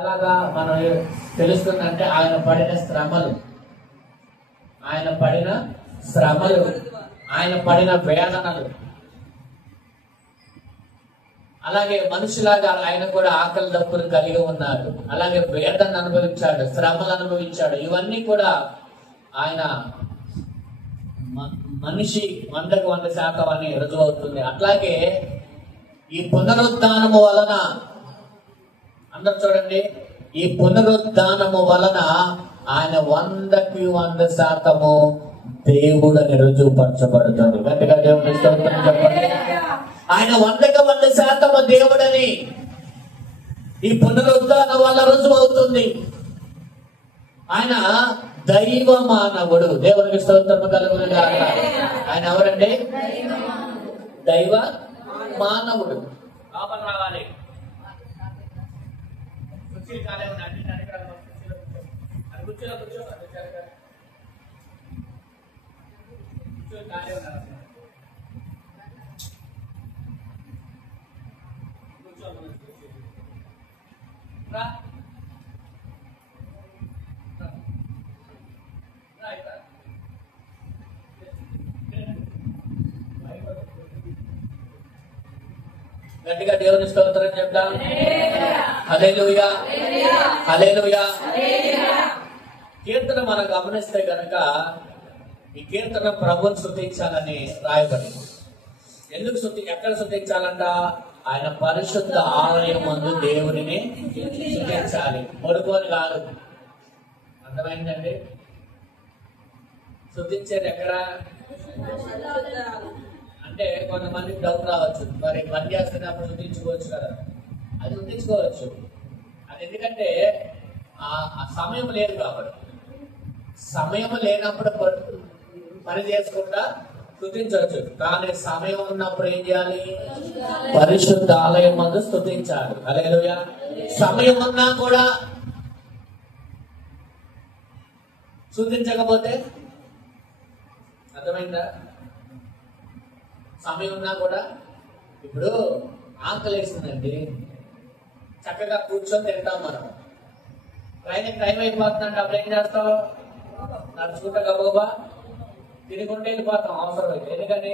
అలాగా మనం తెలుస్తుందంటే ఆయన పడిన శ్రమలు, ఆయన పడిన వేదనలు. అలాగే మనిషిలాగా ఆయన కూడా ఆకలి దప్పులు కలిగి ఉన్నాడు. అలాగే వేదన అనుభవించాడు, శ్రమలు అనుభవించాడు. ఇవన్నీ కూడా ఆయన మనిషి 100% అని రుజువవుతుంది. అట్లాగే ఈ పునరుద్ధానము వలన, అందరు చూడండి, ఈ పునరుద్ధానము వలన ఆయన 100% దేవుడని రుజువుపరచబడుతుంది. గట్టిగా దేవుని స్తోత్రం చెప్పండి. ఆయన 100% దేవుడని ఈ పునరుద్ధానం వల్ల రుజువు అవుతుంది. ఆయన దైవ మానవుడు. దేవునికి స్తోత్రం కలుగును గాక. ఆయన ఎవరండి? దైవ మానవుడు. లోపల రావాలి. కుర్చీలు ఖాళీ ఉన్నాయి. కుర్చీలో కూర్చో. ఖాళీ ఉన్నారు. గట్టిగా దేవుని స్తోత్రం చెప్తాం. హల్లెలూయా, హల్లెలూయా. కీర్తన మనం గమనిస్తే గనక ఈ కీర్తన ప్రభువుని స్తుతించాలని రాయబడింది. ఎందుకు ఎక్కడ స్తుతించాలంట? ఆయన పరిశుద్ధ ఆలయం ముందు దేవుడిని స్తుతించాలి, పడుకోని కాదు. అర్థమైందండి? స్తుతించేది ఎక్కడ అంటే కొంతమందికి డౌట్ రావచ్చు, మరి పని చేస్తున్నప్పుడు స్తుతించుకోవచ్చు కదా. అది స్తుతించుకోవచ్చు. అది ఎందుకంటే ఆ సమయం లేదు కాబట్టి. సమయం లేనప్పుడు పని చేసుకుంటా స్తుతించవచ్చు. కానీ సమయం ఉన్నప్పుడు ఏం చేయాలి? పరిశుద్ధ ఆలయం ముందు స్తుతించాలి. హల్లెలూయా. సమయం ఉన్నా కూడా స్తుతించకపోతే, అర్థమైందా? సమయం ఉన్నా కూడా, ఇప్పుడు ఆకలి వేస్తుందండి, చక్కగా కూర్చొని తింటాం మనం. టైం అయిపోతుందంటే అప్పుడు ఏం చేస్తాం? నడుచుకుంటా గబగబా తినుకుంటే వెళ్ళిపోతాం అవసరం అయితే. ఎందుకని?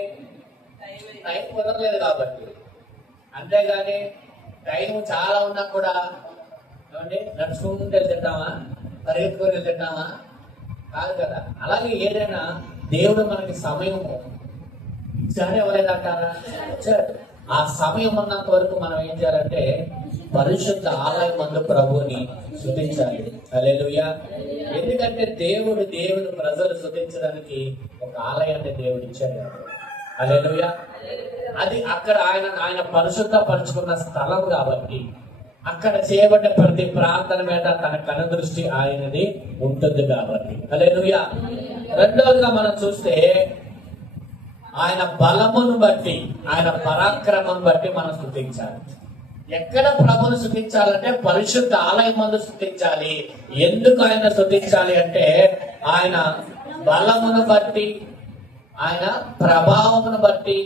టైం కుదరలేదు కాబట్టి. అంతేగాని టైం చాలా ఉన్నా కూడా ఏమండి నడుచుకుంటూ వెళ్తుంటామా, పరిగెత్తుకొని వెళ్తుంటామా? కాదు కదా. అలాగే ఏదైనా దేవుడు మనకి సమయం ఇచ్చాడు, ఎవరైనా ఇచ్చాడు. ఆ సమయం ఉన్నంత వరకు మనం ఏం చేయాలంటే పరిశుద్ధ ఆలయం మందు ప్రభువుని స్తుతించాలి. హల్లెలూయా. ఎందుకంటే దేవుడు ప్రజలు స్తుతించడానికి ఒక ఆలయాన్ని దేవుడు ఇచ్చాడు. హల్లెలూయా. అది అక్కడ ఆయన పరిశుద్ధ పరుచుకున్న స్థలం కాబట్టి అక్కడ చేయబడ్డ ప్రతి ప్రార్థన మీద తన కనుదృష్టి ఆయనది ఉంటుంది కాబట్టి. హల్లెలూయా. రెండవదిగా మనం చూస్తే ఆయన బలమును బట్టి, ఆయన పరాక్రమం బట్టి మనం స్తుతించాలి. ఎక్కడ ప్రభుని స్తుతించాలంటే పరిశుద్ధ ఆలయం మందు స్తుతించాలి. ఎందుకు ఆయన స్తుతించాలి అంటే ఆయన బలమును బట్టి, ఆయన ప్రభావమును బట్టి,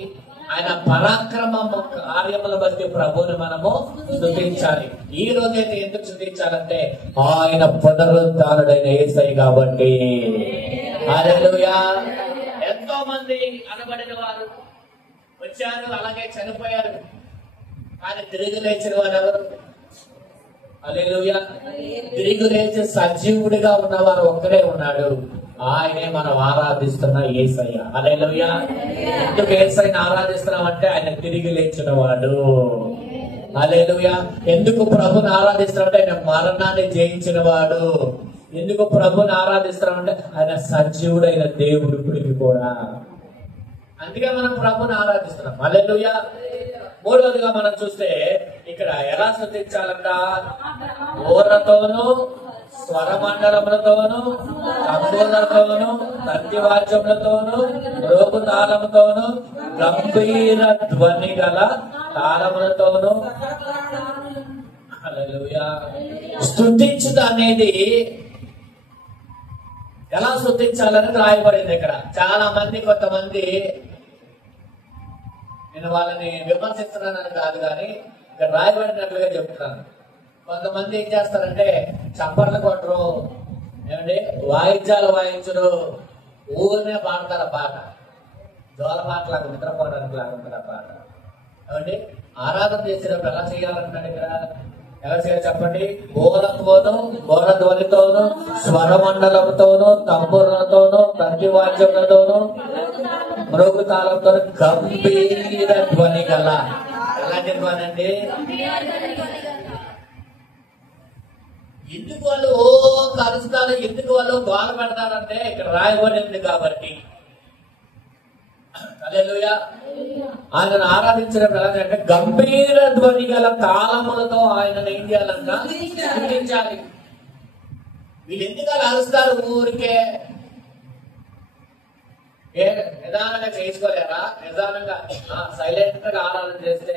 ఆయన పరాక్రమము కార్యములను బట్టి ప్రభువుని మనము స్తుతించాలి. ఈ రోజైతే ఎందుకు స్తుతించాలంటే ఆయన పునరుద్ధానుడైన యేసయ్య కాబట్టి. హల్లెలూయా. ఎంతో మంది అనబడిన వారు వచ్చారు, అలాగే చనిపోయారు. కానీ తిరిగి లేచిన వారు ఎవరు? హల్లెలూయా. తిరిగి లేచి సజీవుడిగా ఉన్నవారు ఒక్కడే ఉన్నాడు. ఆయనే మనం ఆరాధిస్తున్న యేసయ్య. హల్లెలూయా. ఎందుకు యేసయ్యని ఆరాధిస్తున్నాం అంటే ఆయన తిరిగి లేచిన వాడు. హల్లెలూయా. ఎందుకు ప్రభుని ఆరాధిస్తున్నాం అంటే ఆయన మరణాన్ని జయించిన వాడు. ఎందుకు ప్రభుని ఆరాధిస్తున్నామంటే ఆయన సజీవుడైన దేవుడు ఇప్పటికి కూడా. అందుకే మనం ప్రభుని ఆరాధిస్తున్నాం. హల్లెలూయా. మూడవదిగా మనం చూస్తే ఇక్కడ ఎలా స్తుతించాలంట? ఓరతోనూ, స్వరమండలములతోనూ, తంబూరతోనూ, తర్తివాద్యములతోనూ, రోగు తాళముతోనూ, గంభీర ధ్వని గల తాళములతోనూ. హల్లెలూయా. స్తుతించుట అనేది ఎలా స్తుతించాలని రాయబడింది ఇక్కడ. చాలా మంది, కొంతమంది, నేను వాళ్ళని విమర్శిస్తున్నానని కాదు కానీ ఇక్కడ రాయబడినట్లుగా చెప్తున్నాను. కొంతమంది ఏం చేస్తారంటే చప్పట్లు కొట్టరు, ఏమండి వాయిద్యాలు వాయించరు, ఊరినే పాడతారు ఆ పాట. జోల పాటలాగా నిద్రపోవడానికి లాగా ఉంటుంది ఆ పాట. ఏమండి ఆరాధన చేసేటప్పుడు ఎలా చేయాలంటున్నాడు ఇక్కడ? ఎలా చేయాలి చెప్పండి? బోధతోను, బోధధ్వనితోను, స్వరమండలంతోను, తంబురలతోను, తంతి వాద్యములతోను, మృగు తాళంతో గంభీర ధ్వని గల. ఎలాంటి ధ్వని అండి? ఎందుకు వాళ్ళు కలుస్తారు, ఎందుకు వాళ్ళు గోల పెడతారంటే ఇక్కడ రాయబడింది కాబట్టి. హల్లెలూయా. ఆయనను ఆరాధించడం ఎలాగంటే గంభీర ధ్వని గల తాళములతో ఆయనను ఏం చేయాలంట? స్తుతించాలి. వీళ్ళు ఎందుకు అలా అరుస్తారు? ఊరికే నిదానంగా చేసుకోలేరా? నిదానంగా సైలెంట్ గా ఆరాధన చేస్తే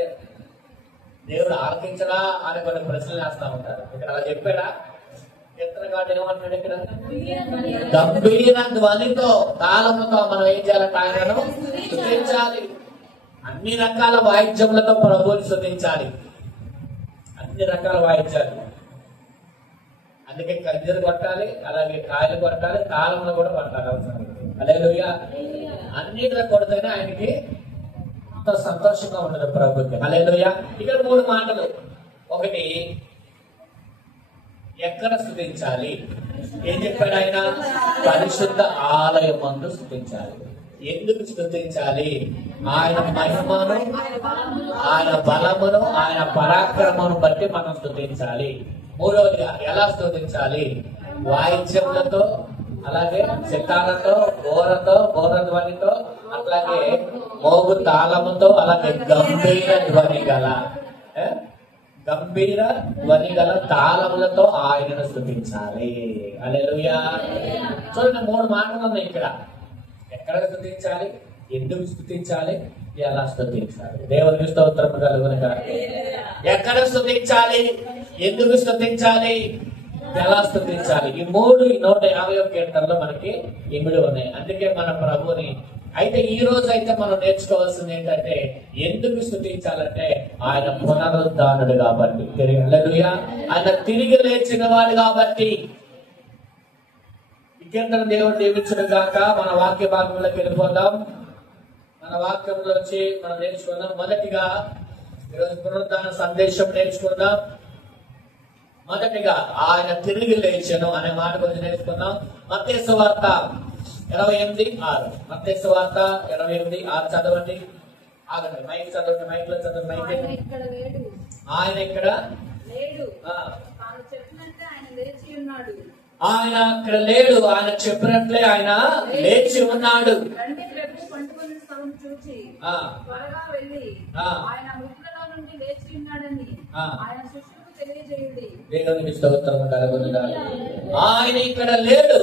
దేవుడు ఆలకించడా అని కొన్ని ప్రశ్నలు వేస్తా ఉంటారు. ఇక్కడ అలా చెప్పాడా? కీర్తనకారుడు ఏమంటున్నాడు ఇక్కడ? గంభీర ధ్వనితో, తాళముతో మనం ఏం చేయాలంటే ఆయనను స్తుతించాలి. అన్ని రకాల వాయిద్యములతో ప్రభువుని స్తుతించాలి. అన్ని రకాల వాయిద్యాలు. అందుకే కంజరు కొట్టాలి, అలాగే కాయలు కొట్టాలి, తాళములు కూడా కొట్టాలి అవసరం. హల్లెలూయా. అన్నిటిలో కొడితేనే ఆయనకి ఎంతో సంతోషంగా ఉండదు ప్రభుకి. హల్లెలూయా. ఇక్కడ 3 మాటలు. ఒకటి, ఎక్కడ స్తుతించాలి? ఏం చెప్పాడు ఆయన? పరిశుద్ధ ఆలయమందు స్తుతించాలి. ఎందుకు స్తుతించాలి? ఆయన మహిమను, ఆయన బలమును, ఆయన పరాక్రమను బట్టి మనం స్తుతించాలి. మూడవదిగా ఎలా స్తుతించాలి? వాయిద్యములతో, అలాగే సితారతో, బోరధ్వనితో, అట్లాగే మోగు తాళముతో, అలాగే గంభీర ధ్వని గల తాళములతో ఆయనను స్తుతించాలి. హల్లెలూయా. చూడండి 3 మాటలు ఉన్నాయి ఇక్కడ. ఎక్కడ స్తుతించాలి, ఎందుకు స్తుతించాలి, ఎలా స్తుతించాలి. దేవునికి స్తోత్రం కలుగునుగా. ఎక్కడ స్తుతించాలి, ఎందుకు స్తుతించాలి, ఎలా స్తుతించాలి. ఈ 3 150వ కీర్తనలో మనకి ఇమిడి ఉన్నాయి. అందుకే మన ప్రభుని అయితే ఈ రోజు అయితే మనం నేర్చుకోవాల్సింది ఏంటంటే, ఎందుకు స్తుతించాలంటే ఆయన పునరుద్ధానుడు కాబట్టి. హల్లెలూయా. ఆయన తిరిగి లేచిన వాడు కాబట్టి. ఈ కీర్తన దేవుడు దీవించును గాక. మన వాక్య భాగంలోకి వెళ్ళిపోదాం. మన వాక్యంలో వచ్చి మనం నేర్చుకుందాం. మొదటిగా ఈరోజు పునరుద్ధాన సందేశం నేర్చుకుందాం. మొదటిగా ఆయన తిరిగి లేచెను అనే మాట గురించి నేర్చుకుందాం. మత్తయి సువార్త 28:6. మత్తయి సువార్త 28:6 చదవండి. ఆగండి, మైక్ చదవండి, మైక్ లో చదవండి. మైక్ ఆయన ఇక్కడ లేడు. ఆయన ఇక్కడ లేడు. ఆయన చెప్పినట్లే ఆయన లేచి ఉన్నాడు. దేవునికి స్తోత్రం కలుగునుగా. ఆయన ఇక్కడ లేడు,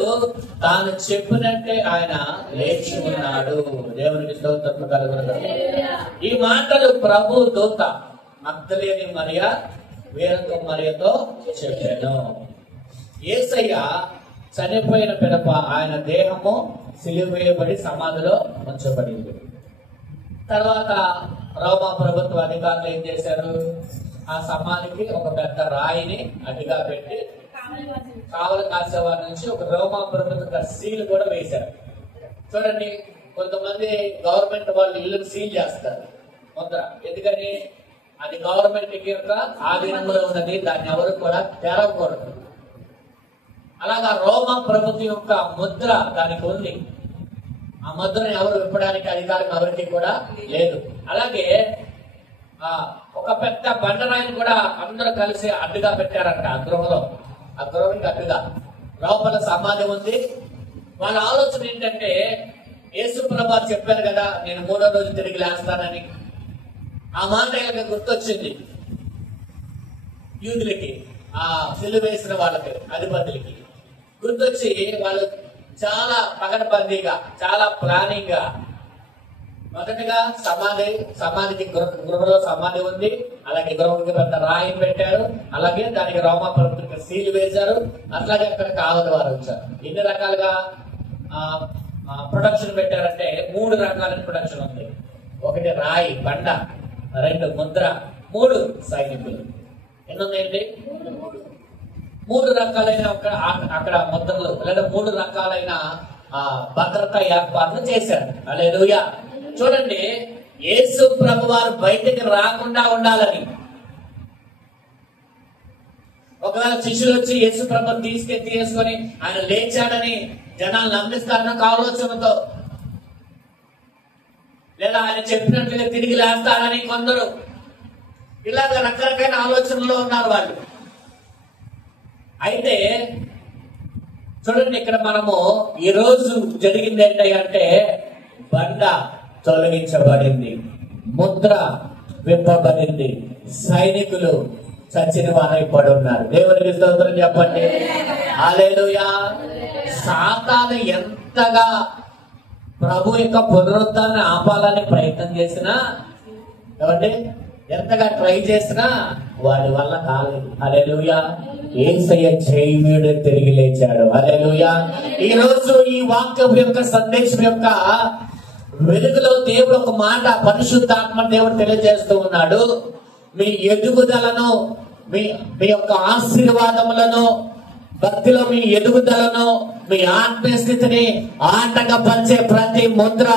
తాను చెప్పినట్టే ఆయన లేచి ఉన్నాడు. దేవునికి స్తోత్రం కలుగునుగా. ఈ మాటలు ప్రభు దూత మగ్దలేని మరియ వేరొక మరియతో చెప్పాను. యేసయ్య చనిపోయిన పిదప ఆయన దేహము సిలువ వేయబడి సమాధిలో ఉంచబడింది. తర్వాత రోమా ప్రభుత్వ అధికారులు ఏం చేశారు? ఆ సమాధికి ఒక పెద్ద రాయిని అడ్డుగా పెట్టి కావలి కాసేవారి నుంచి ఒక రోమా ప్రభుత్వ సీల్ కూడా వేశారు. చూడండి, కొంతమంది గవర్నమెంట్ వాళ్ళు ఇల్లు సీల్ చేస్తారు ముద్ర. ఎందుకని? అది గవర్నమెంట్ యొక్క ఆధీనంలో ఉన్నది, దాన్ని ఎవరు కూడా తెరవకూడదు. అలాగా రోమా ప్రభుత్వం యొక్క ముద్ర దానికి ఉంది. ఆ ముద్రను ఎవరు విప్పడానికి అధికారం ఎవరికి కూడా లేదు. అలాగే ఒక పెద్ద బండరాయిని కూడా అందరూ కలిసి అడ్డుగా పెట్టారంట ఆ గృహంలో. ఆ గృహానికి అడ్డుగా లోపల సమాధి ఉంది. వాళ్ళ ఆలోచన ఏంటంటే, యేసు ప్రభు చెప్పారు కదా, నేను 3వ రోజు తిరిగి లేస్తానని. ఆ మాట వీళ్ళకి గుర్తొచ్చింది. యూదులకి, ఆ సిలువ వేసిన వాళ్ళకి, అధిపతులకి గుర్తొచ్చి వాళ్ళు చాలా పగడబందీగా, చాలా ప్లానింగ్ గా మొదటిగా సమాధికి గృహంలో సమాధి ఉంది. అలాగే గృహానికి పెద్ద రాయి పెట్టారు. అలాగే దానికి రోమా ప్రభుత్వ సీలు వేశారు. అట్లాగే అక్కడ కావలి వారు వచ్చారు. ఎన్ని రకాలుగా ప్రొడక్షన్ పెట్టారంటే 3 రకాల ప్రొడక్షన్ ఉంది. 1 రాయి బండ, 2 ముద్ర, 3 సైనికులు. ఎన్నున్నాయండి? 3 రకాలైన అక్కడ ముద్రలు లేదా 3 రకాలైన భద్రతా ఏర్పాట్లు చేశారు. హల్లెలూయా. చూడండి, యేసు ప్రభు వారు బయటికి రాకుండా ఉండాలని, ఒకవేళ శిష్యులు వచ్చి యేసు ప్రభుని తీసుకొని ఆయన లేచాడని జనాలు నమ్మిస్తారన్న ఆలోచనతో, లేదా ఆయన చెప్పినట్లుగా తిరిగి లేస్తారని కొందరు, ఇలాగ రకరకాల ఆలోచనలో ఉన్నారు వాళ్ళు. అయితే చూడండి, ఇక్కడ మనము ఈ రోజు జరిగింది ఏంటంటే బండ తొలగించబడింది, ముద్ర విప్పబడింది, సైనికులు చచ్చిన వారై పడి ఉన్నారు. దేవునికి స్తోత్రం చెప్పండి. హల్లెలూయా. సాతాను ఎంతగా ప్రభు యొక్క పునరుద్ధాన్ని ఆపాలని ప్రయత్నం చేసినా, ఏమంటే ఎంతగా ట్రై చేసినా వాడి వల్ల కాలేదు. హల్లెలూయా. యేసయ్య జయముడు తిరిగి లేచాడు. హల్లెలూయా. ఈ రోజు ఈ వాక్యం యొక్క సందేశం యొక్క వెలుగులో దేవుడు ఒక మాట, పరిశుద్ధాత్మ దేవుడు తెలియజేస్తూ ఉన్నాడు. మీ ఎదుగుదలను, మీ యొక్క ఆశీర్వాదములను, భక్తిలో మీ ఎదుగుదలను, మీ ఆత్మీయ స్థితిని ఆటంకపరిచే ప్రతి ముద్ర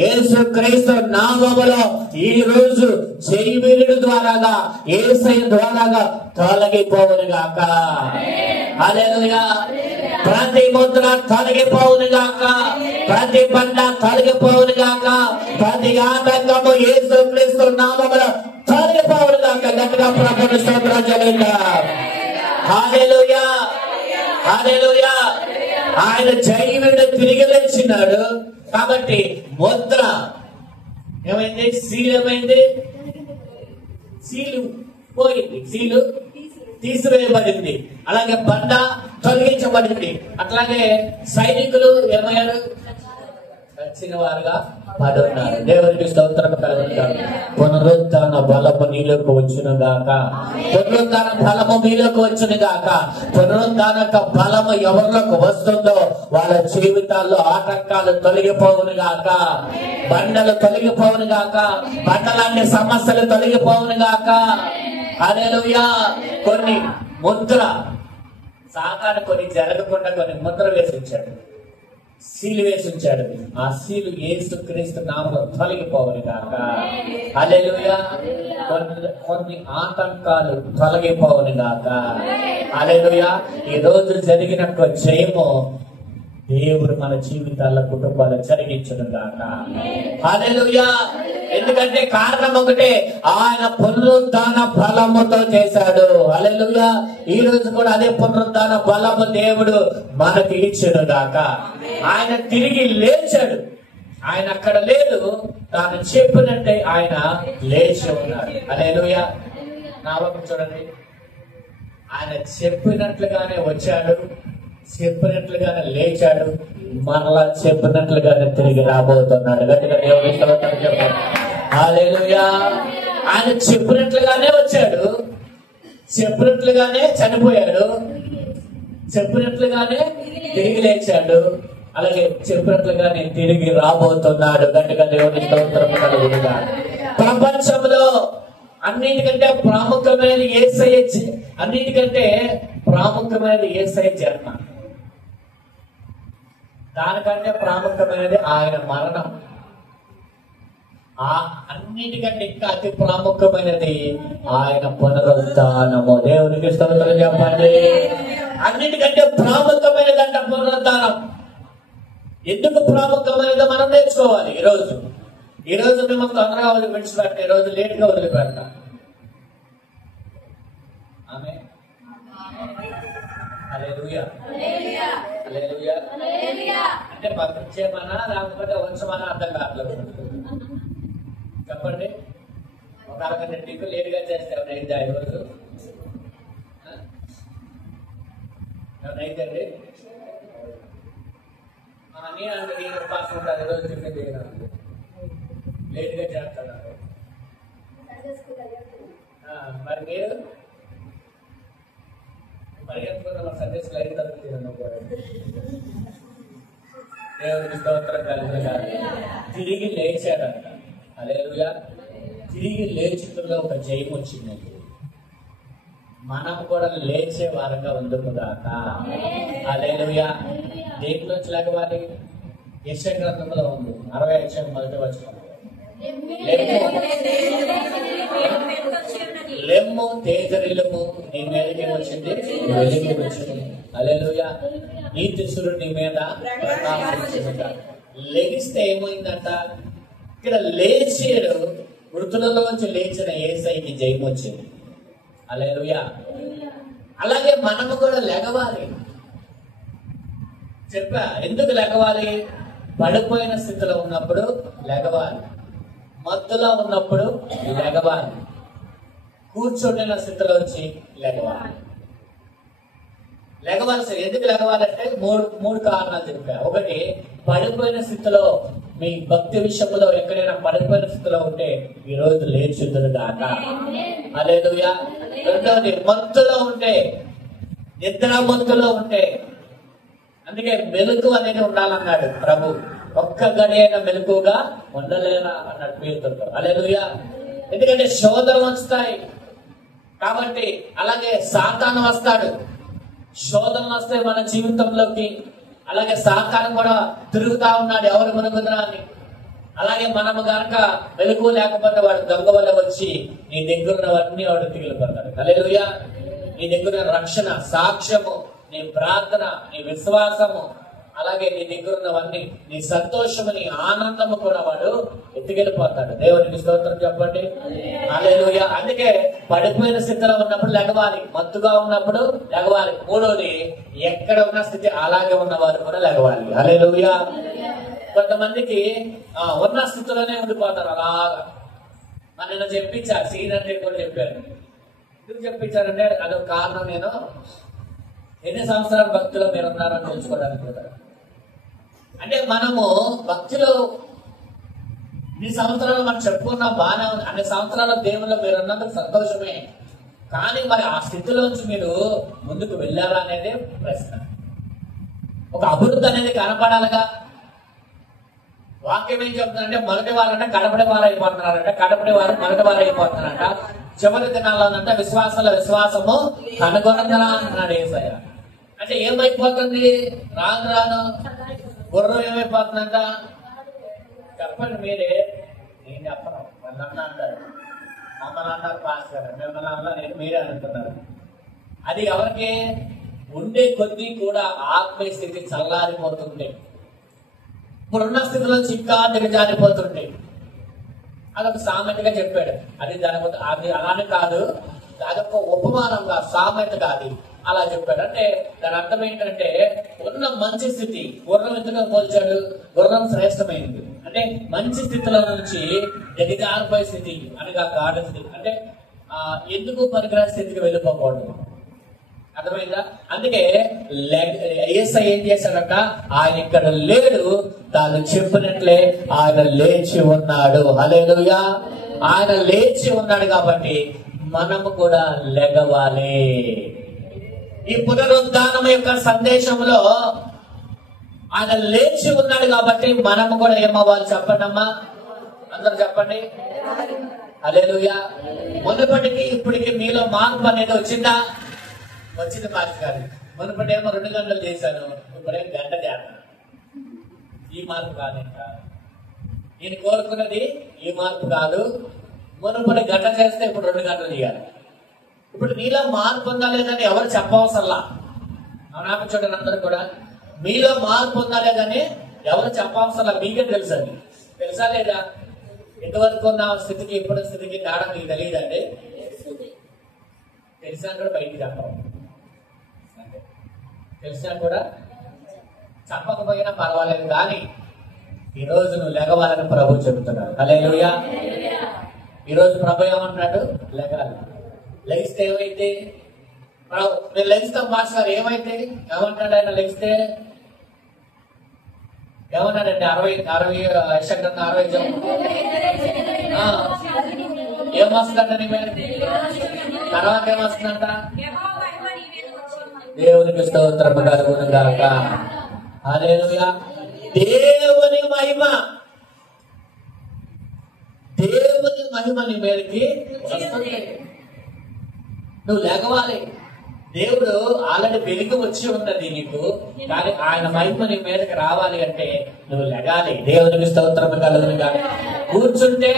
యేసు క్రీస్తు నామములో ఈ రోజు జయవీరుడు ద్వారాగా, యేసయ్య ద్వారాగా తొలగిపోవును గాక. హల్లెలూయా. ప్రతి ముద్ర తొలగిపోవును గాక, ప్రతి బండ తొలగిపోవును గాక, ప్రతి ఆటంకము యేసు క్రీస్తు నామములో తొలగిపోవును గాక. గట్టిగా ప్రభువుని స్తోత్రం చెల్లిద్దాం. హల్లెలూయా. హల్లెలూయా. ఆయన జయవీరుడు తిరిగి లేచినాడు కాబట్టి ముద్ర ఏమైంది? సీలు ఏమైంది? సీలు పోయింది, సీలు తీసివేయబడింది. అలాగే బండ తొలగించబడింది. అట్లాగే సైనికులు ఏమయ్యారు? చచ్చిన వారుగా పడున్నారు. దేవునికి స్తోత్రం కలుగుతారు. పునరుద్ధాన బలము నీలోకి వచ్చును గాక. పునరుద్ధాన బలము మీలోకి వచ్చును గాక. పునరుద్ధాన బలము ఎవరిలోకి వస్తుందో వాళ్ళ జీవితాల్లో ఆటంకాలు తొలగిపోవును గాక, బండలు తొలగిపోవును గాక, బండలాంటి సమస్యలు తొలగిపోవును గాక. హల్లెలూయా. కొన్ని ముద్ర సాతాను కొన్ని జరగకుండా కొన్ని ముద్ర వేసి ఉంచాడు, సీలు వేసి ఉంచాడు. ఆ సీలు యేసు క్రీస్తు నామములో తొలగిపోవును గాక. హల్లెలూయా. కొన్ని ఆటంకాలు తొలగిపోవును గాక. హల్లెలూయా. ఈ రోజు జరిగిన జయము దేవుడు మన జీవితాల కుటుంబాలు జరిగించును గాక. హల్లెలూయా. ఎందుకంటే కారణం ఒకటే, ఆయన పునరుద్ధాన బలముతో చేశాడు. హల్లెలూయా. ఈ రోజు కూడా అదే పునరుద్ధాన బలము దేవుడు మనకి ఇచ్చును గాక. ఆయన తిరిగి లేచాడు. ఆయన అక్కడ లేదు, తాను చెప్పినట్టే ఆయన లేచి ఉన్నాడు. హల్లెలూయా. నా వైపు చూడండి, ఆయన చెప్పినట్లుగానే వచ్చాడు, చెప్పినట్లుగానే లేచాడు, మరలా చెప్పినట్లుగానే తిరిగి రాబోతున్నాడు. గట్టిగా దేవుని స్తోత్రం చెప్పండి. హల్లెలూయా. ఆయన చెప్పినట్లుగానే వచ్చాడు, చెప్పినట్లుగానే చనిపోయాడు, చెప్పినట్లుగానే తిరిగి లేచాడు, అలాగే చెప్పినట్లుగానే తిరిగి రాబోతున్నాడు. గట్టిగా దేవుని స్తోత్రం కలుగునుగా. ప్రపంచంలో అన్నిటికంటే ప్రాముఖ్యమైన యేసయ్య, అన్నిటికంటే ప్రాముఖ్యమైనది యేసయ్య జన్మ. దానికంటే ప్రాముఖ్యమైనది ఆయన మరణం. అన్నిటికంటే ఇంకా అతి ప్రాముఖ్యమైనది ఆయన పునరుద్ధానము. దేవునికి స్తోత్రం చెప్పండి. అన్నిటికంటే ప్రాముఖ్యమైనదంట పునరుద్ధానం. ఎందుకు ప్రాముఖ్యమైనదో మనం నేర్చుకోవాలి. ఈ రోజు మేము తొందరగా వదిలిపెట్టినట్టు, ఈ రోజు లేట్గా వదిలిపెడతాం. ఆమె హల్లెలూయా. హల్లెలూయా. అంటే పంపించేమన్నా లేకపోతే ఉంచమన్నా అర్థం కావట్లేదు. చెప్పండి. ఒక అరగంట టిక్కు లేట్గా చేస్తే ఏమైనా ఈ రోజు ఏమైందండి? అని అంటే నేను ఉపాసం ఉంటాను. ఈరోజు టిఫిన్ చేయడానికి లేట్గా చేస్తాను. మరి మీరు పరిగెత్తుకున్న సందేశం లైన్ తగ్గుతుంది. దేవునికి స్తోత్రం కలుగునుగా. తిరిగి లేచాడంట. హల్లెలూయా. తిరిగి లేచుటలో ఒక జయం వచ్చిందండి. మనం కూడా లేచే వారంగా ఉందుకుగాక. హల్లెలూయా. దేంట్లోంచి లేకవాలి? యెషయా గ్రంథంలో ఉంది 60 మొదటి వచనం. లెమ్ము తేజరిల్లుము, నీ మీదకి వచ్చింది వెలుగు వచ్చింది. హల్లెలూయా. నీతి సూర్యుడు నీ మీద ప్రకాశించుగాక. లెగిస్తే ఏమైందంట? ఇక్కడ లేచాడు, మృతులలోంచి లేచిన యేసయ్యకి జయం వచ్చింది. హల్లెలూయా. అలాగే మనము కూడా లెగవాలి. చెప్పా ఎందుకు లెగవాలి? పడిపోయిన స్థితిలో ఉన్నప్పుడు లెగవాలి, మత్తులో ఉన్నప్పుడు లెగవాలి, కూర్చుంటున్న స్థితిలో వచ్చి లెగవాలి. లెగవలసి ఎందుకు లెగవాలంటే మూడు కారణాలు చెప్పా. ఒకటి, పడిపోయిన స్థితిలో మీ భక్తి విషయంలో ఎక్కడైనా పడిపోయిన స్థితిలో ఉంటే ఈ రోజు లేచుందురు గాక. హల్లెలూయా. రెండవది, మత్తులో ఉంటే, నిద్ర మత్తులో ఉంటే, అందుకే మెలకు అనేది ఉండాలన్నాడు ప్రభు. ఒక్క గడి అయినా మెలకుగా ఉండలేరా అన్నాడు పేరుతో. హల్లెలూయా. ఎందుకంటే శోధనలు వస్తాయి కాబట్టి. అలాగే సాతాను వస్తాడు, శోధనలు వస్తాయి మన జీవితంలోకి. అలాగే సాతాను కూడా తిరుగుతా ఉన్నాడు ఎవరు మునుగుదరా అని. అలాగే మనము గనక మెలకు లేకపోతే వాడు దొంగ వల్ల వచ్చి నీ దగ్గర ఉన్నవన్నీ వాడు తిగిలిపోతాడు. హల్లెలూయా. నీ దగ్గర రక్షణ, సాక్ష్యము, నీ ప్రార్థన, నీ విశ్వాసము, అలాగే నీ దగ్గర ఉన్నవన్నీ, నీ సంతోషము, నీ ఆనందము కూడా వాడు ఎత్తుకెళ్ళిపోతాడు. దేవునికి స్తోత్రం చెప్పండి. హల్లెలూయా. అందుకే పడిపోయిన స్థితిలో ఉన్నప్పుడు లెగవాలి, మత్తుగా ఉన్నప్పుడు లెగవాలి. మూడోది, ఎక్కడ ఉన్న స్థితి అలాగే ఉన్నవారు కూడా లెగవాలి. హల్లెలూయా. కొంతమందికి ఉన్న స్థితిలోనే ఉండిపోతారు అలాగా. నిన్న చెప్పించారు, సీనియర్ కూడా చెప్పారు. ఎందుకు చెప్పించారంటే అదొక కారణం. నేను ఎన్ని సంవత్సరాల భక్తిలో మీరు ఉన్నారని తెలుసుకోవడానికి కూడా. అంటే మనము భక్తిలో ఇన్ని సంవత్సరాలు మనం చెప్పుకున్నాం, బాగానే ఉంది. అన్ని సంవత్సరాల దేవుల్లో మీరు ఉన్నందుకు సంతోషమే. కానీ మరి ఆ స్థితిలోంచి మీరు ముందుకు వెళ్ళారా అనేది ప్రశ్న. ఒక అభివృద్ధి అనేది కనపడాలిగా. వాక్యం ఏం చెప్తుందంటే మొదటి వారంటే కడపడి వారు అయిపోతున్నారంట, కడపడి వారు మొదటి వారు అయిపోతున్నారంట. చివరి దినాల్లోనంటే విశ్వాసము కనుగొనరా అంటున్నాడు యేసయ్య. అంటే ఏమైపోతుంది? రాను రాను గుర్రం ఏమైపోతుందంట? చెప్పండి మీరే, నేను చెప్పను. నన్ను అంటారు, మమ్మల్ని అన్నారు పాస్టర్, మిమ్మల్ని అన్నా, నేను మీరే అంటున్నారు. అది ఎవరికి? ఉండే కొద్దీ కూడా ఆత్మీయ స్థితి చల్లారిపోతుంది. ఇప్పుడున్న స్థితిలో ఇంకా దిగజారిపోతుంది. అదొక సామెతగా చెప్పాడు. అది అది అలానే కాదు, అదొక ఉపమానంగా, సామెత కాదు, అలా చెప్పాడు. అంటే దాని అర్థం ఏంటంటే, ఉన్న మంచి స్థితి, గుర్రం ఎందుకు పోల్చాడు? గుర్రం శ్రేష్టమైంది అంటే మంచి స్థితిలో నుంచి దిగజారిపోయే స్థితి అనగా గాఢ స్థితి. అంటే ఎందుకు పనికిరాని స్థితికి వెళ్ళిపోకూడదు. అర్థమైందా? అందుకే యేసయ్య ఏం చేశాడట? ఆయన ఇక్కడ లేడు, తాను చెప్పినట్లే ఆయన లేచి ఉన్నాడు. హల్లెలూయా. ఆయన లేచి ఉన్నాడు కాబట్టి మనము కూడా లెగవాలి. ఈ పునరుద్ధానం యొక్క సందేశంలో ఆయన లేచి ఉన్నాడు కాబట్టి మనము కూడా ఏమవ్వాలి? చెప్పండి అమ్మా, అందరూ చెప్పండి. హల్లెలూయా. మునుపటికి ఇప్పటికి మీలో మార్పు అనేది వచ్చిందా? వచ్చింది. మార్పు కాదు. మునుపటేమో 2 గంటలు చేశాను, ఇప్పుడేం గంట చేస్తాను. ఈ మార్పు కాదు. ఇంకా నేను కోరుకున్నది ఈ మార్పు కాదు. మునుపటి గంట చేస్తే ఇప్పుడు 2 గంటలు చేయాలి. ఇప్పుడు మీలో మార్పు ఉందా లేదని ఎవరు చెప్పవసరలా. నాకు చూడండి, అందరూ కూడా మీలో మార్పు ఉందా లేదని ఎవరు చెప్పవసరలా. మీకే తెలుసు. అది తెలుసా లేదా? ఎంతవరకు ఉన్న స్థితికి ఇప్పుడు స్థితికి తేడా మీకు తెలియదండి. తెలిసినా కూడా బయటికి చెప్పడం, తెలిసినా కూడా చెప్పకపోయినా పర్వాలేదు. కానీ ఈరోజు నువ్వు లెగవాలని ప్రభు చెబుతున్నాడు. హల్లెలూయా. ఈరోజు ప్రభు ఏమంటున్నాడు? లెగాలి. లెగిస్తే ఏమైతే? నేను లెగిస్తాం మాస్టర్, ఏమైతే? ఏమంటాడు ఆయన? లెగిస్తే ఏమన్నాడంటే 60 ఏమొస్తుందంట నీ మీద? తర్వాత ఏమొస్తుందంట? దేవునికి స్తోత్రం కలుగును గాక. హల్లెలూయా. దేవుని మహిమ, దేవుని మహిమ నీ మీదకి వస్తుంది. నువ్వు లెగవాలి. దేవుడు ఆల్రెడీ వెలిగి వచ్చి ఉన్నది నీకు, కానీ ఆయన మహిమ నీ మీదకి రావాలి అంటే నువ్వు లెగాలి. దేవునికి స్తోత్రం కలుగును గాక. కూర్చుంటే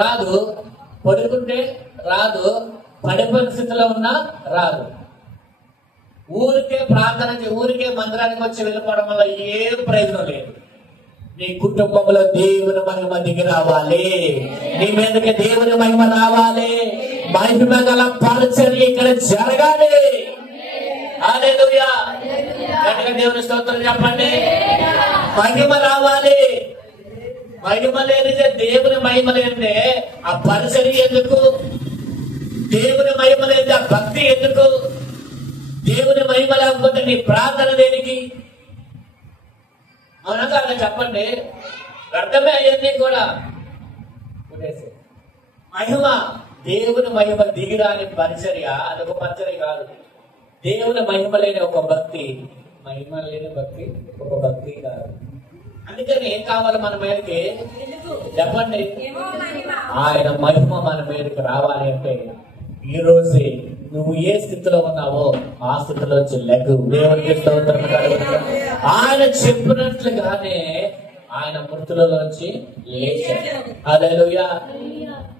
రాదు, పడుకుంటే రాదు, పడి పరిస్థితిలో ఉన్నా రాదు. ఊరికే ప్రార్థన ఊరికే మందిరానికి వచ్చి వెళ్ళిపోవడం వల్ల ఏం ప్రయోజనం లేదు. నీ కుటుంబంలో దేవుని మహిమ దిగి రావాలి, నీ మీదకి దేవుని మహిమ రావాలి, మహిమ గల పరిచర్య ఇక్కడ జరగాలి. హల్లెలూయా. గట్టిగా దేవుని స్తోత్రం చెప్పండి. మహిమ రావాలి. మహిమ లేనిదే, దేవుని మహిమ లేనిదే ఆ పరిచర్య ఎందుకు? దేవుని మహిమ లేనిదే ఆ భక్తి ఎందుకు? దేవుని మహిమ లేకపోతే నీ ప్రార్థన దేనికి? అవునా కాదా చెప్పండి. వ్యర్థమే అయ్యింది కూడా. మహిమ, దేవుని మహిమ దిగిరాని పరిచర్య అదొక పరిచర్య కాదు. దేవుని మహిమ లేని ఒక భక్తి, మహిమ లేని భక్తి ఒక భక్తి కాదు. అందుకని ఏం కావాలి మన మీదకి? చెప్పండి. ఆయన మహిమ మన మీదకి రావాలి అంటే ఈ రోజే నువ్వు ఏ స్థితిలో ఉన్నావో ఆ స్థితిలో లెగ్గు. దేవునికి స్తోత్రం కలుగును. ఆయన చెప్పినట్లుగానే ఆయన మృతులలోంచి లేచాడు. హల్లెలూయా.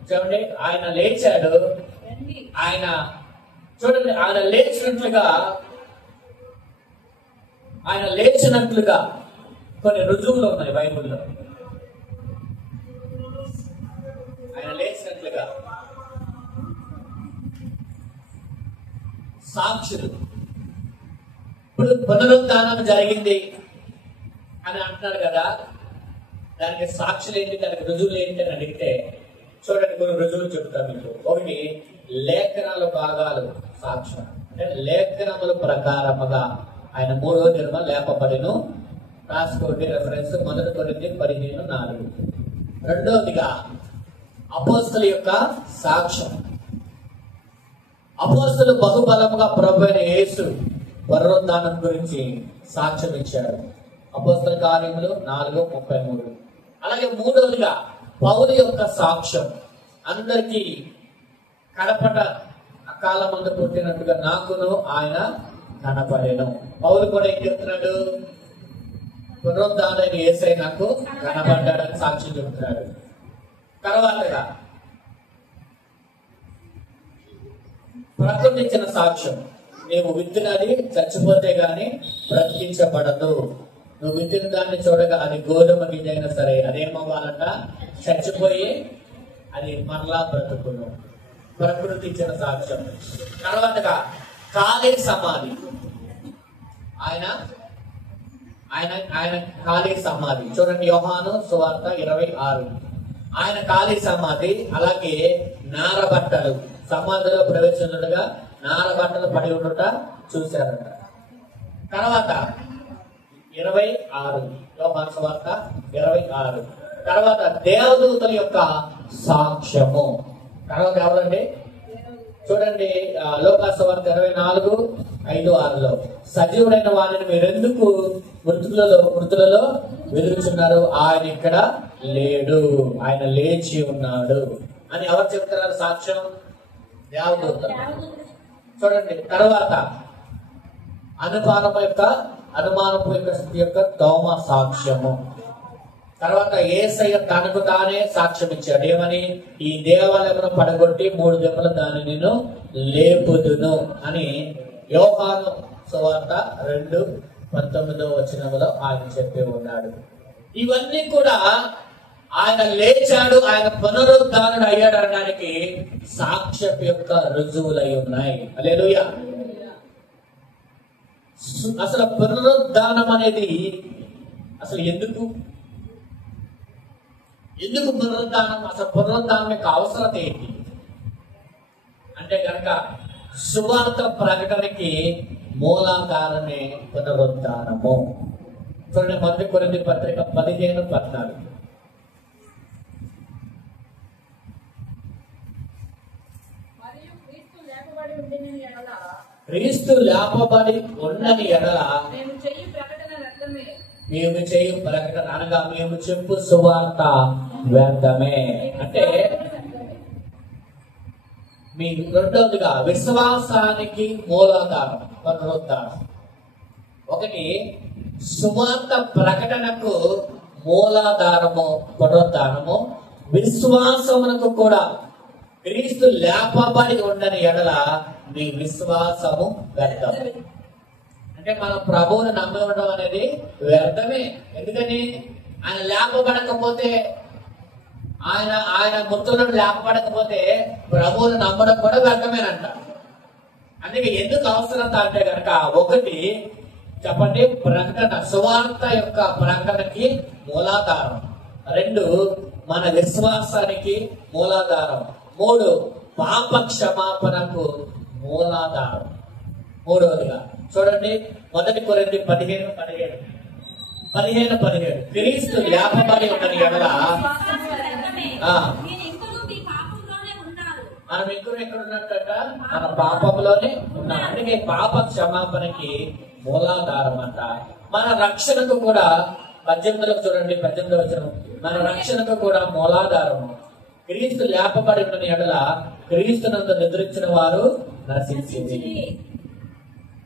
చూడండి, ఆయన లేచాడు. ఆయన చూడండి, ఆయన లేచినట్లుగా కొన్ని రుజువులు ఉన్నాయి బైబిల్లో. ఆయన లేచినట్లుగా సాక్షులు. ఇప్పుడు పునరుద్ధానం జరిగింది అని అంటున్నారు కదా, దానికి సాక్షులు ఏంటి, దానికి రుజువులు ఏంటి అని అడిగితే చూడండి కొన్ని రుజువులు చెప్తాను మీకు. ఒకటి, లేఖనాల భాగాలు సాక్ష్యం. అంటే లేఖనముల ప్రకారముగా ఆయన మూడవ దినమున లేపబడెను. రాసుకోండి రెఫరెన్స్ 1 కొరింథీ 15:4. రెండవదిగా అపోస్తలుల యొక్క సాక్ష్యం. అపోస్తలు బహుబలముగా ప్రభువైన యేసు పునరుద్ధానం గురించి సాక్ష్యం ఇచ్చాడు. అపోస్తల కార్యములు 4:33. అలాగే మూడవదిగా పౌలు యొక్క సాక్ష్యం. అందరికీ కనపడ అకాలమందు పుట్టినట్టుగా నాకును ఆయన కనపడేను. పౌలు కూడా ఏం చెప్తున్నాడు? పునరుద్ధానం యేసే నాకు కనపడ్డాడని సాక్ష్యం చెప్తున్నాడు. తర్వాతగా ప్రకటించిన సాక్ష్యం. నీవు విత్తినది చచ్చిపోతే గాని బ్రతికించబడదు. నువ్వు విత్తిన దాన్ని చూడగా అది గోధుమ గింజ అయినా సరే అదేమవ్వాలంట, చచ్చిపోయి అది మరలా బ్రతుకును. ప్రకృతి ఇచ్చిన సాక్ష్యం. తర్వాతగా ఖాళీ సమాధి. ఆయన ఆయన ఆయన ఖాళీ సమాధి. చూడండి యోహాను సువార్త 26. ఆయన ఖాళీ సమాధి. అలాగే నారబట్టలు, సమాధిలో ప్రవేశించుగా నారబట్టలు పడి ఉండుట చూశారట. తర్వాత 26 యోహాను సువార్త 26. తర్వాత దేవదూతల యొక్క సాక్ష్యము. తర్వాత ఎవరండి? చూడండి లోకాసు వార్త 24:5-6లో సజీవుడైన వారిని మీరెందుకు మృతులలో వెదురుచున్నారు? ఆయన ఇక్కడ లేడు, ఆయన లేచి ఉన్నాడు అని ఎవరు చెప్తున్నారు సాక్ష్యం? దేవదూతలు. చూడండి తర్వాత అనుమానపు యొక్క తోమ సాక్ష్యము. తర్వాత యేసయ్య తనకు తానే సాక్ష్యం ఇచ్చాడు. ఏమని? ఈ దేవాలయమును పడగొట్టి 3 దినములు దాన్ని నేను లేపుదును అని యోహాను సువార్త 2:19 ఆయన చెప్పి ఉన్నాడు. ఇవన్నీ కూడా ఆయన లేచాడు, ఆయన పునరుద్ధానుడు అయ్యాడు అనడానికి సాక్ష్యం యొక్క రుజువులై ఉన్నాయి. హల్లెలూయా. అసలు పునరుద్ధానం అనేది అసలు ఎందుకు పునరుద్ధానం? అసలు పునరుద్ధానం యొక్క అవసరత ఏంటి అంటే కనుక సువార్త ప్రకటనకి మూలాధారమే పునరుద్ధానము. చూడండి 1 కొరింథీ పత్రిక 15:14. క్రీస్తు లేపబడి ఉండని ఎడల మేము చేయు ప్రకటన అనగా మేము చెప్పు సువార్త వ్యర్థమే. అంటే మీ రెండవదిగా విశ్వాసానికి మూలాధారం పునరుద్ధానం. ఒకటి సువార్త ప్రకటనకు మూలాధారము పునరుద్ధానము, విశ్వాసమునకు కూడా క్రీస్తు లేపబడి ఉండని ఎడల మీ విశ్వాసము వ్యర్థం. అంటే మనం ప్రభువుని నమ్మి ఉండడం అనేది వ్యర్థమే. ఎందుకని ఆయన లేపబడకపోతే, ఆయన మృతులను లేపబడకపోతే ప్రభువుని నమ్మడం కూడా వ్యర్థమేనంట. అందుకే ఎందుకు అవసరత అంటే కనుక, ఒకటి చెప్పండి, ప్రకటన, సువార్త యొక్క ప్రకటనకి మూలాధారం. రెండు, మన విశ్వాసానికి మూలాధారం. మూడు, పాప క్షమాపణకు మూలాధారం. మూడవదిగా చూడండి, 1 కొరింథీ 15:17 క్రీస్తు లేపబడి ఉండని ఎడల మనం ఇంకను ఎక్కడ ఉన్నట్ట, మన పాపంలోనే ఉన్నాం. అందుకే పాప క్షమాపణకి మూలాధారం అంట. మన రక్షణకు కూడా 18 చూడండి, 18 వచనం, మన రక్షణకు కూడా మూలాధారము. క్రీస్తు లేపబడి ఉండని ఎడల క్రీస్తునందు నిద్రించిన వారు నశించింది.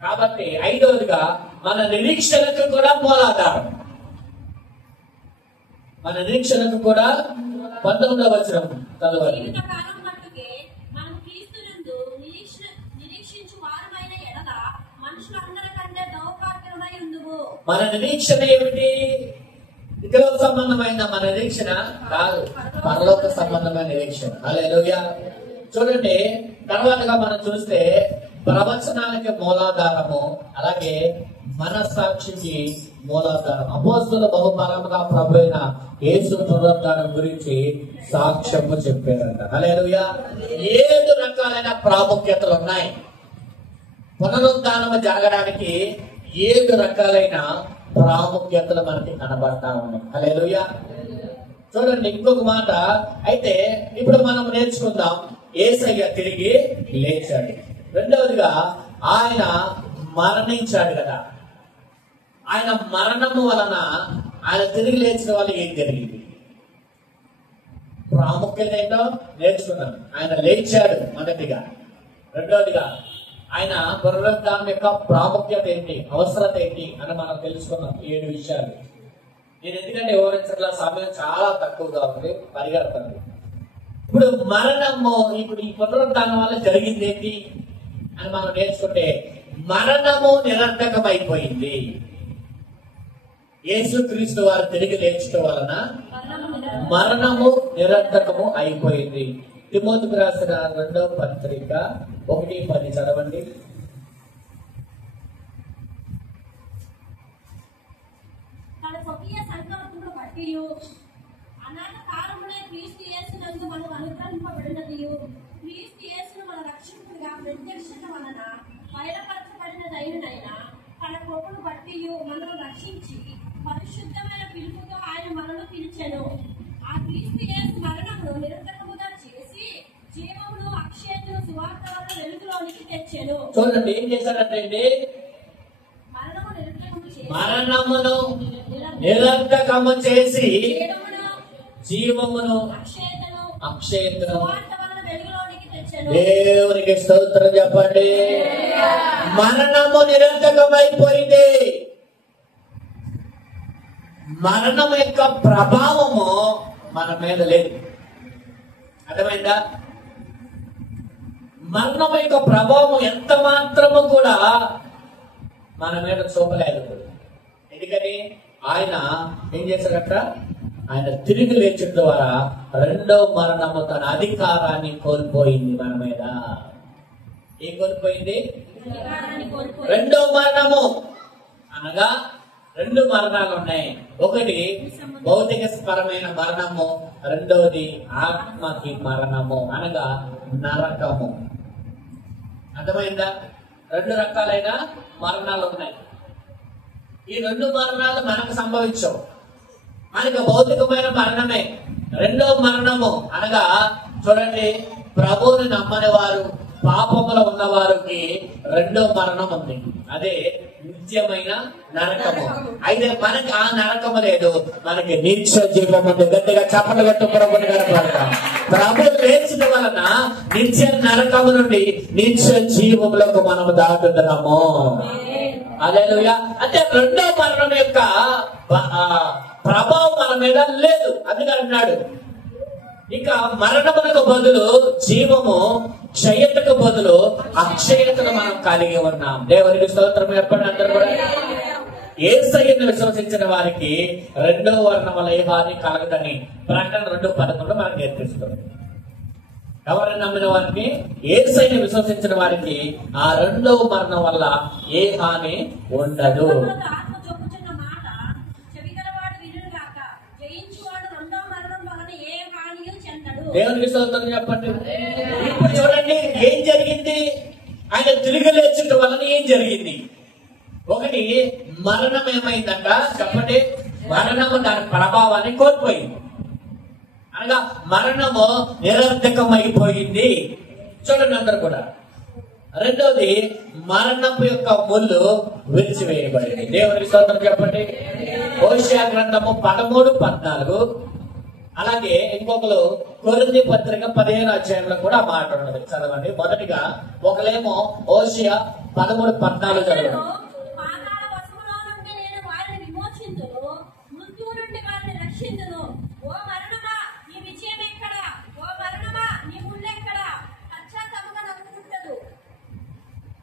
కాబట్టి ఐదవదిగా మన నిరీక్షణకు కూడా మూలాధారం. మన నిరీక్షణకు కూడా 19వ వచనం చదవాలి. మన నిరీక్షణ ఏమిటి? ఇతర సంబంధమైన మన నిరీక్షణ కాదు, పరలోక సంబంధమైన నిరీక్షణ. హల్లెలూయా. చూడండి, తర్వాతగా మనం చూస్తే ప్రవచనానికి మూలాధారము, అలాగే మనస్సాక్షికి మూలాధారం. అపోస్తలులు బహుబలముగా ప్రభు అయిన యేసు పునరుద్ధానం గురించి సాక్ష్యము చెప్పారంట. హల్లెలూయా. 7 రకాలైన ప్రాముఖ్యతలు ఉన్నాయి. పునరుద్ధానము జరగడానికి 7 రకాలైన ప్రాముఖ్యతలు మనకి కనబడతా ఉన్నాయి. హల్లెలూయా. చూడండి, ఇంకొక మాట అయితే ఇప్పుడు మనం నేర్చుకుందాం. యేసయ్య తిరిగి లేచాడు. రెండవదిగా ఆయన మరణించాడు కదా. ఆయన మరణము వలన ఆయన తిరిగి లేచిన వల్ల ఏం జరిగింది? ప్రాముఖ్యత ఏంటో నేర్చుకున్నాం. ఆయన లేచాడు మొదటిగా. రెండవదిగా ఆయన పునరుద్ధానం యొక్క ప్రాముఖ్యత ఏంటి, అవసరత ఏంటి అని మనం తెలుసుకున్నాం. 7 విషయాలు. నేను ఎందుకంటే వివరించట్ల, సమయం చాలా తక్కువగా ఉంది, పరిగెడతాను. ఇప్పుడు మరణము, ఇప్పుడు ఈ పునరుద్ధానం వల్ల జరిగింది ఏంటి అని మనం నేర్చుకుంటే, మరణము నిరర్థకమైపోయింది. యేసుక్రీస్తు వారు తిరిగి లేచడం వలన మరణము నిరర్థకము అయిపోయింది. తిమోతికి రాసిన 2వ పత్రిక 1:10 చదవండి. పరిశుద్ధమైన పిలుపుతో ఆయన మనను పిలిచెను. ఆ క్రీస్తు యేసు మరణమును నిరర్థకముగా చేసి జీవమును అక్షయతను సువార్త వలన వెలుగులోనికి తెచ్చెను. చూడండి, ఏం చేశాడంటే మరణమును నిరర్థకము చేసి జీవమును అక్షయతను దేవునికి స్తోత్రం చెప్పండి. మరణము నిరర్థకమైపోయింది. మరణం యొక్క ప్రభావము మన మీద లేదు. అర్థమైందా? మరణం యొక్క ప్రభావం ఎంత మాత్రము కూడా మన మీద చూపలేదు. ఎందుకని ఆయన ఏం చేశాడట? ఆయన తిరిగి లేచడం ద్వారా రెండవ మరణము తన అధికారాన్ని కోల్పోయింది మన మీద. ఏం కోల్పోయింది? రెండవ మరణము అనగా 2 మరణాలు ఉన్నాయి. ఒకటి భౌతిక పరమైన మరణము, రెండవది ఆత్మకి మరణము అనగా నరకము. అర్థమైందా? 2 రకాలైన మరణాలు ఉన్నాయి. ఈ 2 మరణాలు మనకు సంభవించవు. మనకు భౌతికమైన మరణమే. రెండవ మరణము అనగా చూడండి, ప్రభువుని నమ్మని వారు, పాపములో ఉన్న వారికి రెండో మరణం ఉంది. అదే నిత్యమైన నరకము. అయితే మనకి ఆ నరకము లేదు, మనకి నిత్య జీవం ఉంది. గట్టిగా చప్పట్లు కొట్టు ప్రభుని కనపడతాం. ప్రభు లేచిన వలన నిత్య నరకము నుండి నిత్య జీవంలోకి మనము దాటుతున్నాము. హల్లెలూయా. అంటే రెండో మరణం యొక్క ప్రభావం మన మీద లేదు. అందుకని అన్నాడు, ఇక మరణమునకు బదులు జీవము, క్షయతకు బదులు అక్షయతను మనం కలిగి ఉన్నాం. దేవునికి స్తోత్రం. చెప్పండి అందరూ కూడా. యేసయ్యను విశ్వసించిన వారికి రెండో వర్ణం వల్ల ఏ హాని కలగదని ప్రకటన 2:11 మనకు నేర్పిస్తుంది. ఎవరిని నమ్మిన వారికి, యేసయ్యను విశ్వసించిన వారికి ఆ రెండవ మరణం వల్ల ఏ హాని ఉండదు. దేవునికి స్తోత్రం చెప్పండి. ఇప్పుడు చూడండి ఏం జరిగింది. ఆయన తిరిగి లేచుట వలన ఏం జరిగింది? ఒకటి, మరణం ఏమైందంట చెప్పండి. మరణము దాని ప్రభావాన్ని కోల్పోయింది, అనగా మరణము నిరర్థకం అయిపోయింది. చూడండి అందరు కూడా. రెండోది, మరణపు యొక్క ముళ్ళు విరిచివేయబడింది. దేవునికి స్తోత్రం చెప్పండి. హోషేయ గ్రంథము 13:14. అలాగే ఇంకొకరు కొరింథీ పత్రిక 15వ అధ్యాయంలో కూడా మాట ఉన్నది. చదవండి. మొదటిగా ఒకలేమో హోషేయ 13:14 చదవండి.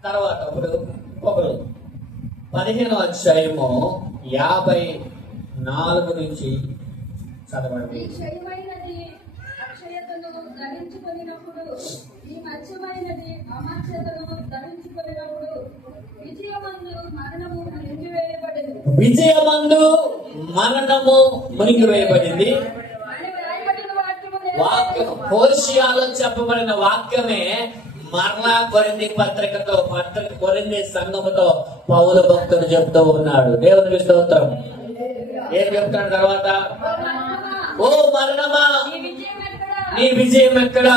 తర్వాత ఒకరు 15వ అధ్యాయము 54 నుంచి చదవండి. అక్షయతను ధరించుకున్నప్పుడు, ఈ మత్స్యమైనది అమర్త్యతను ధరించుకున్నప్పుడు విజయమందు మరణము మునిగివేయబడింది. విజయమందు మరణము మునిగివేయబడింది. వాక్యం హోషేయలో చెప్పబడిన వాక్యమే మరలా కొరింథీ పత్రికతో కొరింథీ సంఘముతో పౌలు భక్తుడు చెప్తూ ఉన్నాడు. దేవునికి స్తోత్రం. ఏం చెప్తాడు తర్వాత? ఓ మరణమా నీ విజయం ఎక్కడా?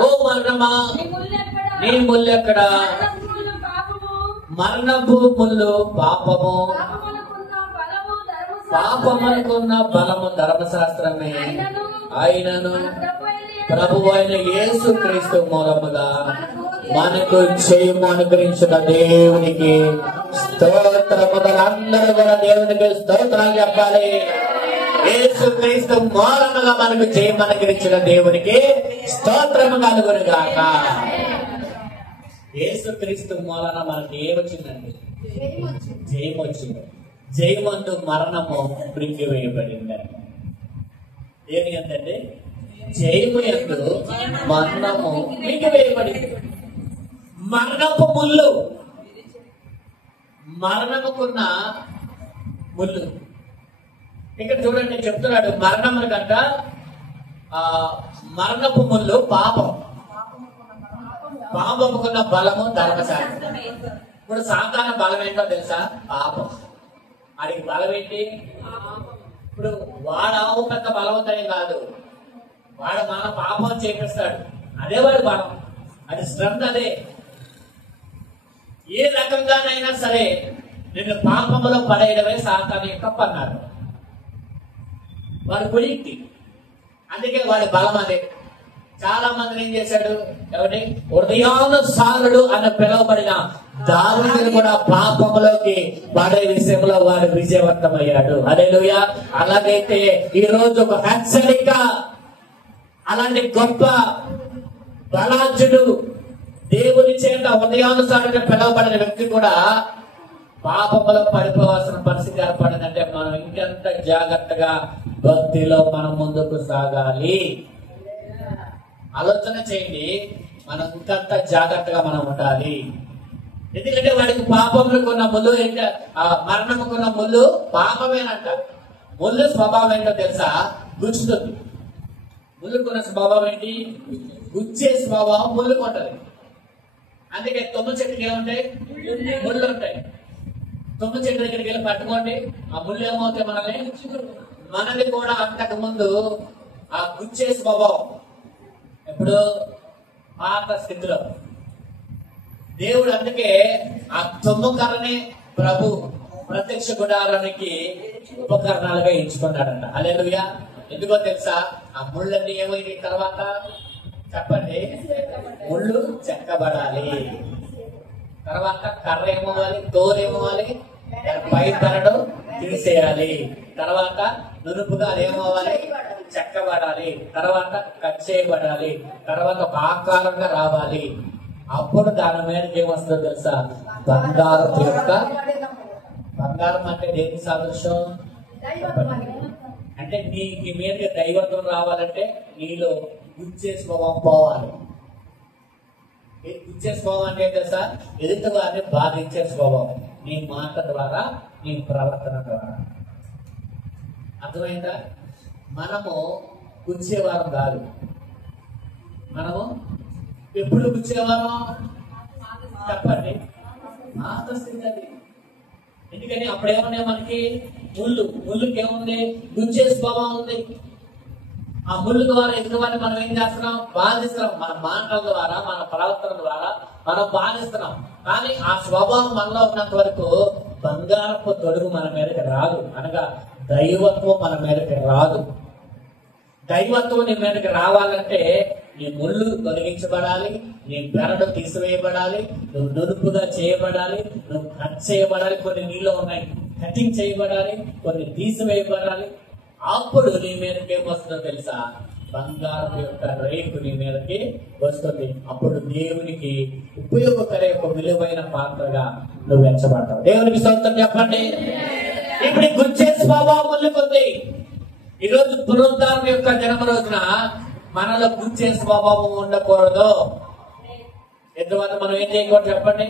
ఓ మరణమా నీ ముళ్ళు ఎక్కడా? మరణపు ముళ్ళు పాపము, పాపమునకున్న బలము ధర్మశాస్త్రమే. అయినను ప్రభువు అయిన యేసు క్రీస్తు మూలముగా మనకు జయము అనుగ్రహించిన దేవునికి స్తోత్రము. అందరూ కూడా దేవునికి స్తోత్రాలు చెప్పాలి. యేసు క్రీస్తు మూలముగా మనకు జయము అనుగ్రహించిన దేవునికి స్తోత్రము కలుగును గాక. యేసు క్రీస్తు మూలన మనకి ఏమొచ్చిందండి? జయము వచ్చింది. జయమందు మరణము మృంగివేయబడిందండి. ఏమి అందండి? జయము యందు మరణము మృంగివేయబడింది. మరణపు ముళ్ళు, మరణముకున్న ముళ్ళు. ఇక్కడ చూడండి చెప్తున్నాడు, మరణముల కంట మరణపు ముళ్ళు పాపం, పాపముకున్న బలము ధర్మశాస్త్రం. ఇప్పుడు సాధారణ బలం ఏంటో తెలుసా? పాపం. వాడికి బలం ఏంటి? ఇప్పుడు వాడు పెద్ద బలవంతుడే కాదు, వాడు మన పాపం చేపిస్తాడు, అదే వాడి బలం. అది స్ట్రెంత్. అదే ఏ రకంగానైనా సరే నిన్ను పాపములో పడేయడమే సాతాను యొక్క పన్నారు. వాడు గురించి, అందుకే వాడి బలం అదే. చాలా మందిని ఏం చేశాడు? ఎవరి హృదయానుసారుడు అని పిలువబడిన దావీదును కూడా పాపములోకి పడే విషయంలో వాడు విజయవంతమయ్యాడు. హల్లెలూయా. అలాగైతే ఈ రోజు ఒక హెచ్చరిక, అలాంటి గొప్ప బలార్జుడు దేవుని చేత హృదయానుసారంగా పిలువబడిన వ్యక్తి కూడా పాపములో పడిపోవాల్సిన పరిస్థితి ఏర్పడిందంటే మనం ఇంకెంత జాగ్రత్తగా భక్తిలో మనం ముందుకు సాగాలి. ఆలోచన చేయండి, మనం ఇంకంత జాగ్రత్తగా మనం ఉండాలి. ఎందుకంటే వాడికి పాపములకున్న ముళ్ళు ఏంట, మరణముకున్న ముళ్ళు పాపమేనంట. ముళ్ళు స్వభావం ఏంటో తెలుసా? గుచ్చుతుంది. ముళ్ళుకున్న స్వభావం ఏంటి? గుచ్చే స్వభావం ముళ్ళుకుంటది. అందుకే తుమ్మ చెట్టుకి ఏముంటాయి? ముళ్ళు ఉంటాయి. తుమ్మ చెట్టు దగ్గరికి వెళ్ళి పట్టుకోండి, ఆ ముళ్ళు ఏమవుతాయి? మనది కూడా అంతకు ముందు ఆ గుచ్చే స్వభావం. ఇప్పుడు పాత స్థితిలో దేవుడు అందుకే ఆ తుమ్మకర్రనే ప్రభు ప్రత్యక్ష గుడారానికి ఉపకరణాలుగా ఎంచుకున్నాడంట. హల్లెలూయా. ఎందుకో తెలుసా? ఆ ముళ్ళన్నీ ఏమైంది తర్వాత చెప్పండి, ముళ్ళు చెక్కబడాలి. తర్వాత కర్ర ఏమవ్వాలి, తోరేమవ్వాలి, పై తరడు తీసేయాలి. తర్వాత నునుపుగా ఏమవ్వాలి, చెక్కబడాలి. తర్వాత కట్ చేయబడాలి. తర్వాత ఒక ఆకారంగా రావాలి. అప్పుడు దాని మీదకి ఏమొస్తుందో తెలుసా? బంగారం యొక్క, బంగారం అంటే దేనికి సాదృశ్యం? అంటే నీ మీదకి దైవత్వం రావాలంటే నీలో గుచ్చే స్వభావం పోవాలి. గుచ్చే స్వభావం అంటే తెలుసా? ఎదుటి వారిని బాధించే స్వభావం నీ మాట ద్వారా, నీ ప్రవర్తన ద్వారా. అర్థమైందా? మనము గుచ్చేవారం కాదు. మనము ఎప్పుడు గుచ్చేవారం చెప్పండి? మాట స్థితి అది. ఎందుకని అప్పుడేమన్నా మనకి ముళ్ళుకి ఏముంది? గుచ్చే స్వభావం ఉంది. ఆ ముళ్ళు ద్వారా ఎదుటివారిని మనం ఏం చేస్తున్నాం? బాధిస్తున్నాం. మన మాటల ద్వారా, మన ప్రవర్తన ద్వారా మనం బాధిస్తున్నాం. కానీ ఆ స్వభావం మనలో ఉన్నంత వరకు బంగారపు తొడుగు మన మీదకి రాదు. అనగా దైవత్వం మన మీదకి రాదు. దైవత్వం నీ మీదకి రావాలంటే నీ ముళ్ళు తొలగించబడాలి, నీ బెరడు తీసివేయబడాలి, నువ్వు నునుపుగా చేయబడాలి, నువ్వు కట్ చేయబడాలి. కొన్ని నీళ్ళు ఉన్నాయి, కటింగ్ చేయబడాలి, కొన్ని తీసివేయబడాలి. అప్పుడు నీ మీదకి ఏమొస్తుందో తెలుసా? బంగారం యొక్క రేకు నీ మీదకి వస్తుంది. అప్పుడు దేవునికి ఉపయోగకర యొక్క విలువైన పాత్రగా నువ్వు ఎంచబడతావు. దేవునికి స్తోత్రం చెప్పండి. ఇప్పుడు గుచ్చే స్వభావం ముందుకుంది. ఈరోజు పునరుద్ధారణ యొక్క జన్మ రోజున మనలో గుచ్చే స్వభావం ఉండకూడదు. ఎందువల్ల మనం ఏం చేయకూడదు చెప్పండి?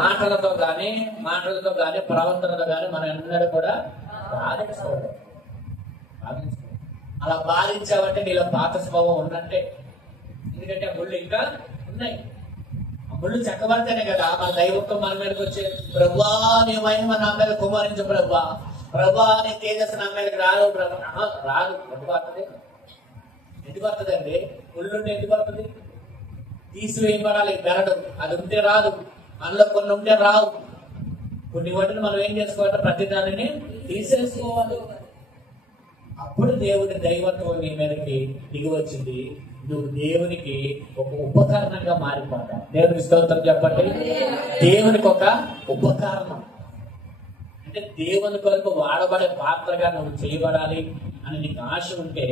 మాటలతో గాని ప్రవర్తనతో గాని మనం ఎన్నడూ కూడా బాధించకూడదు. అలా బాధించావంటే నీలో పాత స్వభావం ఉన్నట్టే. ఎందుకంటే ఆ ముళ్ళు ఇంకా ఉన్నాయి. ఆ ముళ్ళు చెక్కబడితేనే కదా మన దైవత్వం మన మీదకి వచ్చే. ప్రభువా నీ మహిమ నా మీద కుమారించు, ప్రభువా నీ తేజస్సు నా మీదకి రాదు. రాదు. ఎందుకు వస్తుందండి? ముళ్ళుంటే ఎందుకు వస్తుంది? తీసివేయబడాలి బెరడు. అది ఉంటే రాదు. మనలో కొన్ని ఉంటే రావు. కొన్ని వాటిని మనం ఏం చేసుకోవాలి? ప్రతి దానిని తీసేసుకోవాలి. అప్పుడు దేవుడి దైవత్వం నీ మీదకి దిగి వచ్చింది. నువ్వు దేవునికి ఒక ఉపకరణంగా మారిపోతావు. దేవునికి స్తోత్రం చెప్పండి. దేవునికి ఒక ఉపకరణం అంటే దేవుని కొరకు వాడబడే పాత్రగా నువ్వు చేయబడాలి అని నీకు ఆశ ఉంటే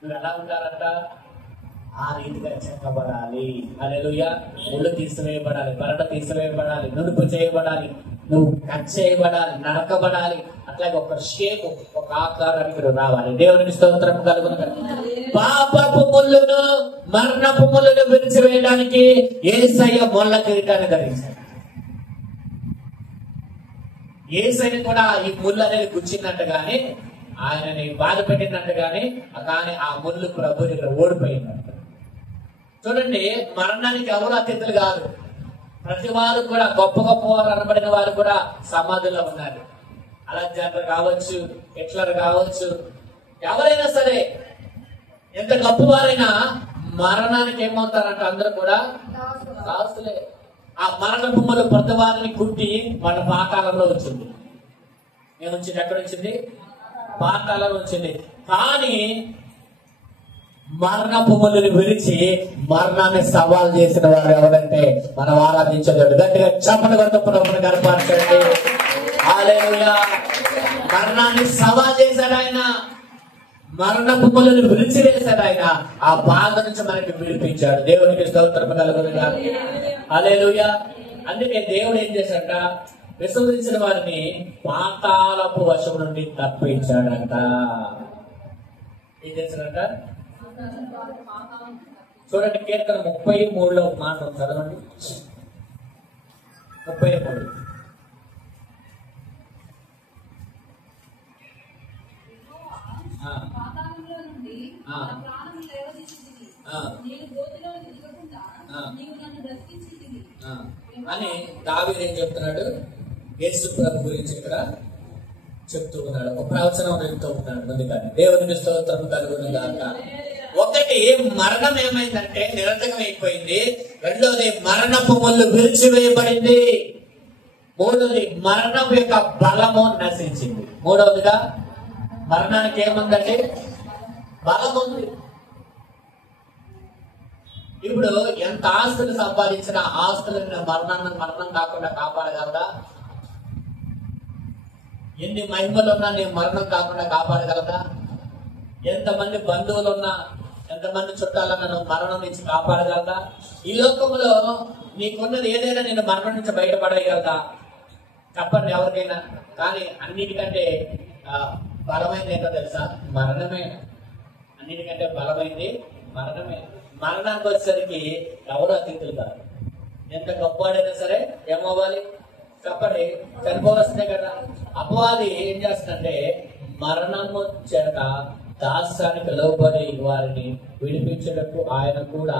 నువ్వు ఎలా ఉంటారంట? ఆ రీతిగా చెక్కబడాలి. హల్లెలూయా. ముళ్ళు తీసివేయబడాలి, బరట తీసివేయబడాలి, నునుపు చేయబడాలి, నువ్వు కట్ చేయబడాలి, నరకబడాలి. అట్లాగే ఒక షేప్, ఒక ఆకారానికి రావాలి. దేవునికి స్తోత్రం కలుగును. పాపపు ముళ్ళును, మరణపు ముళ్ళును విరిచివేయడానికి యేసయ్య ముళ్ళ కిరీటాన్ని ధరించాడు. యేసయ్య కూడా ఈ ముళ్ళు అనేది గుచ్చినట్టుగానే, ఆయనని బాధ పెట్టినట్టుగానే, కానీ ఆ ముళ్ళు ప్రభు దగ్గర ఓడిపోయిందంట. చూడండి, మరణానికి ఎవరు అతిథులు కాదు. ప్రతి వారు కూడా గొప్ప గొప్ప వారు అనబడిన వారు కూడా సమాధిలో ఉన్నారు. అలెగ్జాండర్ కావచ్చు, హిట్లర్ కావచ్చు, ఎవరైనా సరే, ఎంత గొప్పవారైనా మరణానికి ఏమవుతారంట? అందరూ కూడా దాసులే. ఆ మరణ బొమ్మలు ప్రతివారిని కుట్టి వాళ్ళ పాతాళంలో వచ్చింది. ఏమొచ్చింది? ఎక్కడ వచ్చింది? పాతాళంలో వచ్చింది. కానీ మరణ బొమ్మలను విరిచి మరణాన్ని సవాల్ చేసిన వారు ఎవరంటే మనం ఆరాధించలేదు. గట్టిగా చప్పటి కొట్టుకున్నప్పుడు కనపరచండి. హల్లెలూయా. మరణాన్ని సవాల్ చేశాడు ఆయన. మరణ బొమ్మలను విరిచి వేశాడు ఆయన. ఆ బాధ నుంచి మనకి విడిపించాడు. దేవునికి స్తోత్రం కలుగునుగా. హల్లెలూయా. అందుకే దేవుడు ఏం చేశాడ? విశ్వసించిన వారిని పాతాళపు వశం నుండి తప్పించాడంట. ఏం చేశాడంట? చూడండి, కీర్తన 33లో మాట చదవండి. 33. పాతాళంలో నుండి నా ప్రాణం లేవదీసితివి. నేను గోతిలోకి దిగకుండా నీవు నన్ను బ్రతికించితివి అని దావీదు ఏం చెప్తున్నాడు? యేసు ప్రభు గురించి ఇక్కడ చెప్తూ ఉన్నాడు. ఒక ప్రవచనం చెప్తూ ఉన్నాడు. ముందుగానే దేవునికి స్తోత్రం కలుగును గాక. ఒకటి మరణం ఏమైందంటే నిరర్థకం అయిపోయింది. రెండోది మరణపు ముళ్ళు విరిచివేయబడింది. మూడోది మరణం యొక్క బలము నశించింది. మూడవదిగా మరణానికి ఏముందండి? బలం ఉంది. ఇప్పుడు ఎంత ఆస్తులు సంపాదించినా ఆస్తులను మరణం కాకుండా కాపాడగలదా? ఎన్ని మహిమలు ఉన్నా నేను మరణం కాకుండా కాపాడగలదా? ఎంతమంది బంధువులు ఉన్నా, ఎంతమంది చుట్టాలన్నా నువ్వు మరణం నుంచి కాపాడగలదా? ఈ లోకంలో నీకున్నది ఏదైనా నేను మరణం నుంచి బయటపడగలదా? చెప్పండి ఎవరికైనా. కానీ అన్నిటికంటే బలమైంది ఏంటో తెలుసా? మరణమే. అన్నిటికంటే బలమైంది మరణమే. మరణానికి వచ్చేసరికి ఎవరు అతిథులు కాదు. ఎంత గొప్పవాడైనా సరే ఏమవ్వాలి? చెప్పండి, చనిపోవాల్సిందే కదా. అపవాది ఏం చేస్తుందంటే మరణము చేత దాస్యానికి లోబడి వారిని విడిపించడానికి ఆయన కూడా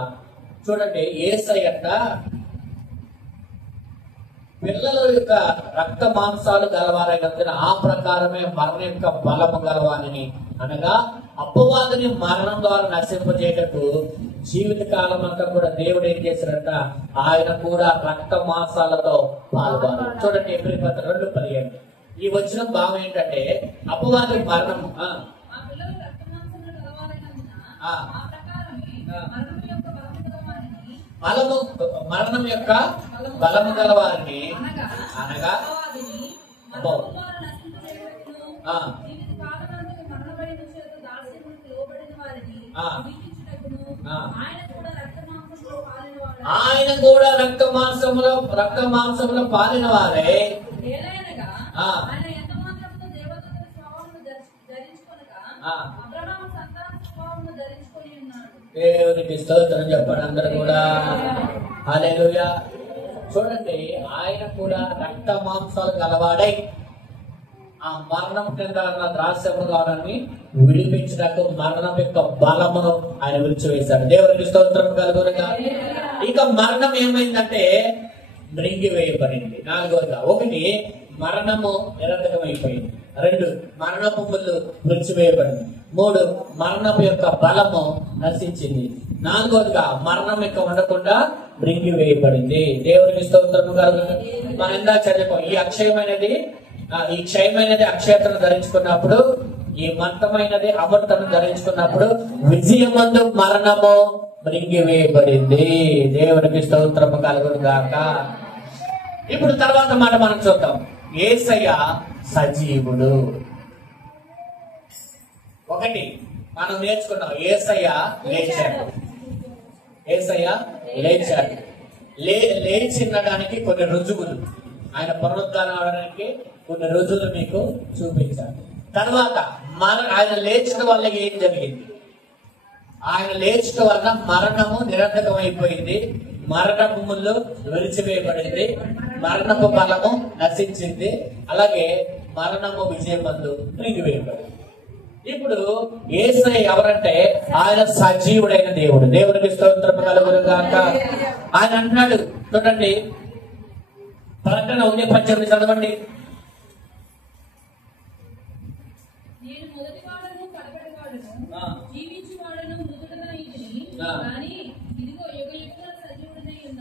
చూడండి. యేసయ్యంట పిల్లల యొక్క రక్త మాంసాలు గలవారైనందున ఆ ప్రకారమే మరణం యొక్క బలము గలవారిని, అనగా అపవాదిని మరణం ద్వారా నశింపజేయటకు జీవిత కాలం అంతా కూడా దేవుడు ఏం చేశారంట? ఆయన కూడా రక్త మాంసాలతో పాల్గొన్నారు. చూడండి ఎబ్రీ 2:15. ఈ వచ్చిన భావం ఏంటంటే అపవాది మరణం మరణం యొక్క బలము గలవారిని, అనగా ఆయన కూడా రక్త మాంసంలో పాలిన వారే. దేవునికి స్తోత్రం చెప్పండి అందరూ కూడా. హల్లెలూయా. చూడండి, ఆయన కూడా రక్త మాంసాలు గలవాడై ఆ మరణం కింద ద్రాస్యము కావాలని విడిపించడానికి మరణం యొక్క బలమును ఆయన విడిచివేశాడు. దేవునికి స్తోత్రం కలుగునుగా. ఇక మరణం ఏమైందంటే మృంగివేయబడింది. నాలుగోదిగా, 1 మరణము నిరర్థకమైపోయింది. 2 మరణపు ముళ్ళు విడిచివేయబడింది. 3 మరణం యొక్క బలము నశించింది. 4వదిగా మరణం యొక్క ఉండకుండా మృంగివేయబడింది. దేవునికి స్తోత్రం కలుగునుగా. మనం ఇందాక చదువుకో, ఈ క్షయమైనది అక్షయతను ధరించుకున్నప్పుడు, ఈ మంతమైనది అమృతను ధరించుకున్నప్పుడు విజయమందు మరణము మృంగివేయబడింది. దేవునికి స్తోత్రము కలుగును గాక. ఇప్పుడు తర్వాత మాట మనం చూద్దాం. యేసయ్య సజీవుడు. 1 మనం నేర్చుకున్నాం, యేసయ్య లేచాడు. యేసయ్య లేచాడు. లేచినడానికి కొన్ని రుజువులు, ఆయన పునరుద్ధానం అవడానికి కొన్ని రోజులు మీకు చూపించారు. తర్వాత ఆయన లేచడం వల్ల ఏం జరిగింది? ఆయన లేచడం వల్ల మరణము నిరర్థకం అయిపోయింది. మరణపు ముళ్ళు విరిచివేయబడింది. మరణపు బలము నశించింది. అలాగే మరణము విజయమందు మృంగివేయబడింది. ఇప్పుడు యేసయ్య ఎవరంటే ఆయన సజీవుడైన దేవుడు. దేవునికి స్తోత్రం కలుగును గాక. ఆయన అంటున్నాడు, చూడండి ప్రకటన 1:18 చదవండి.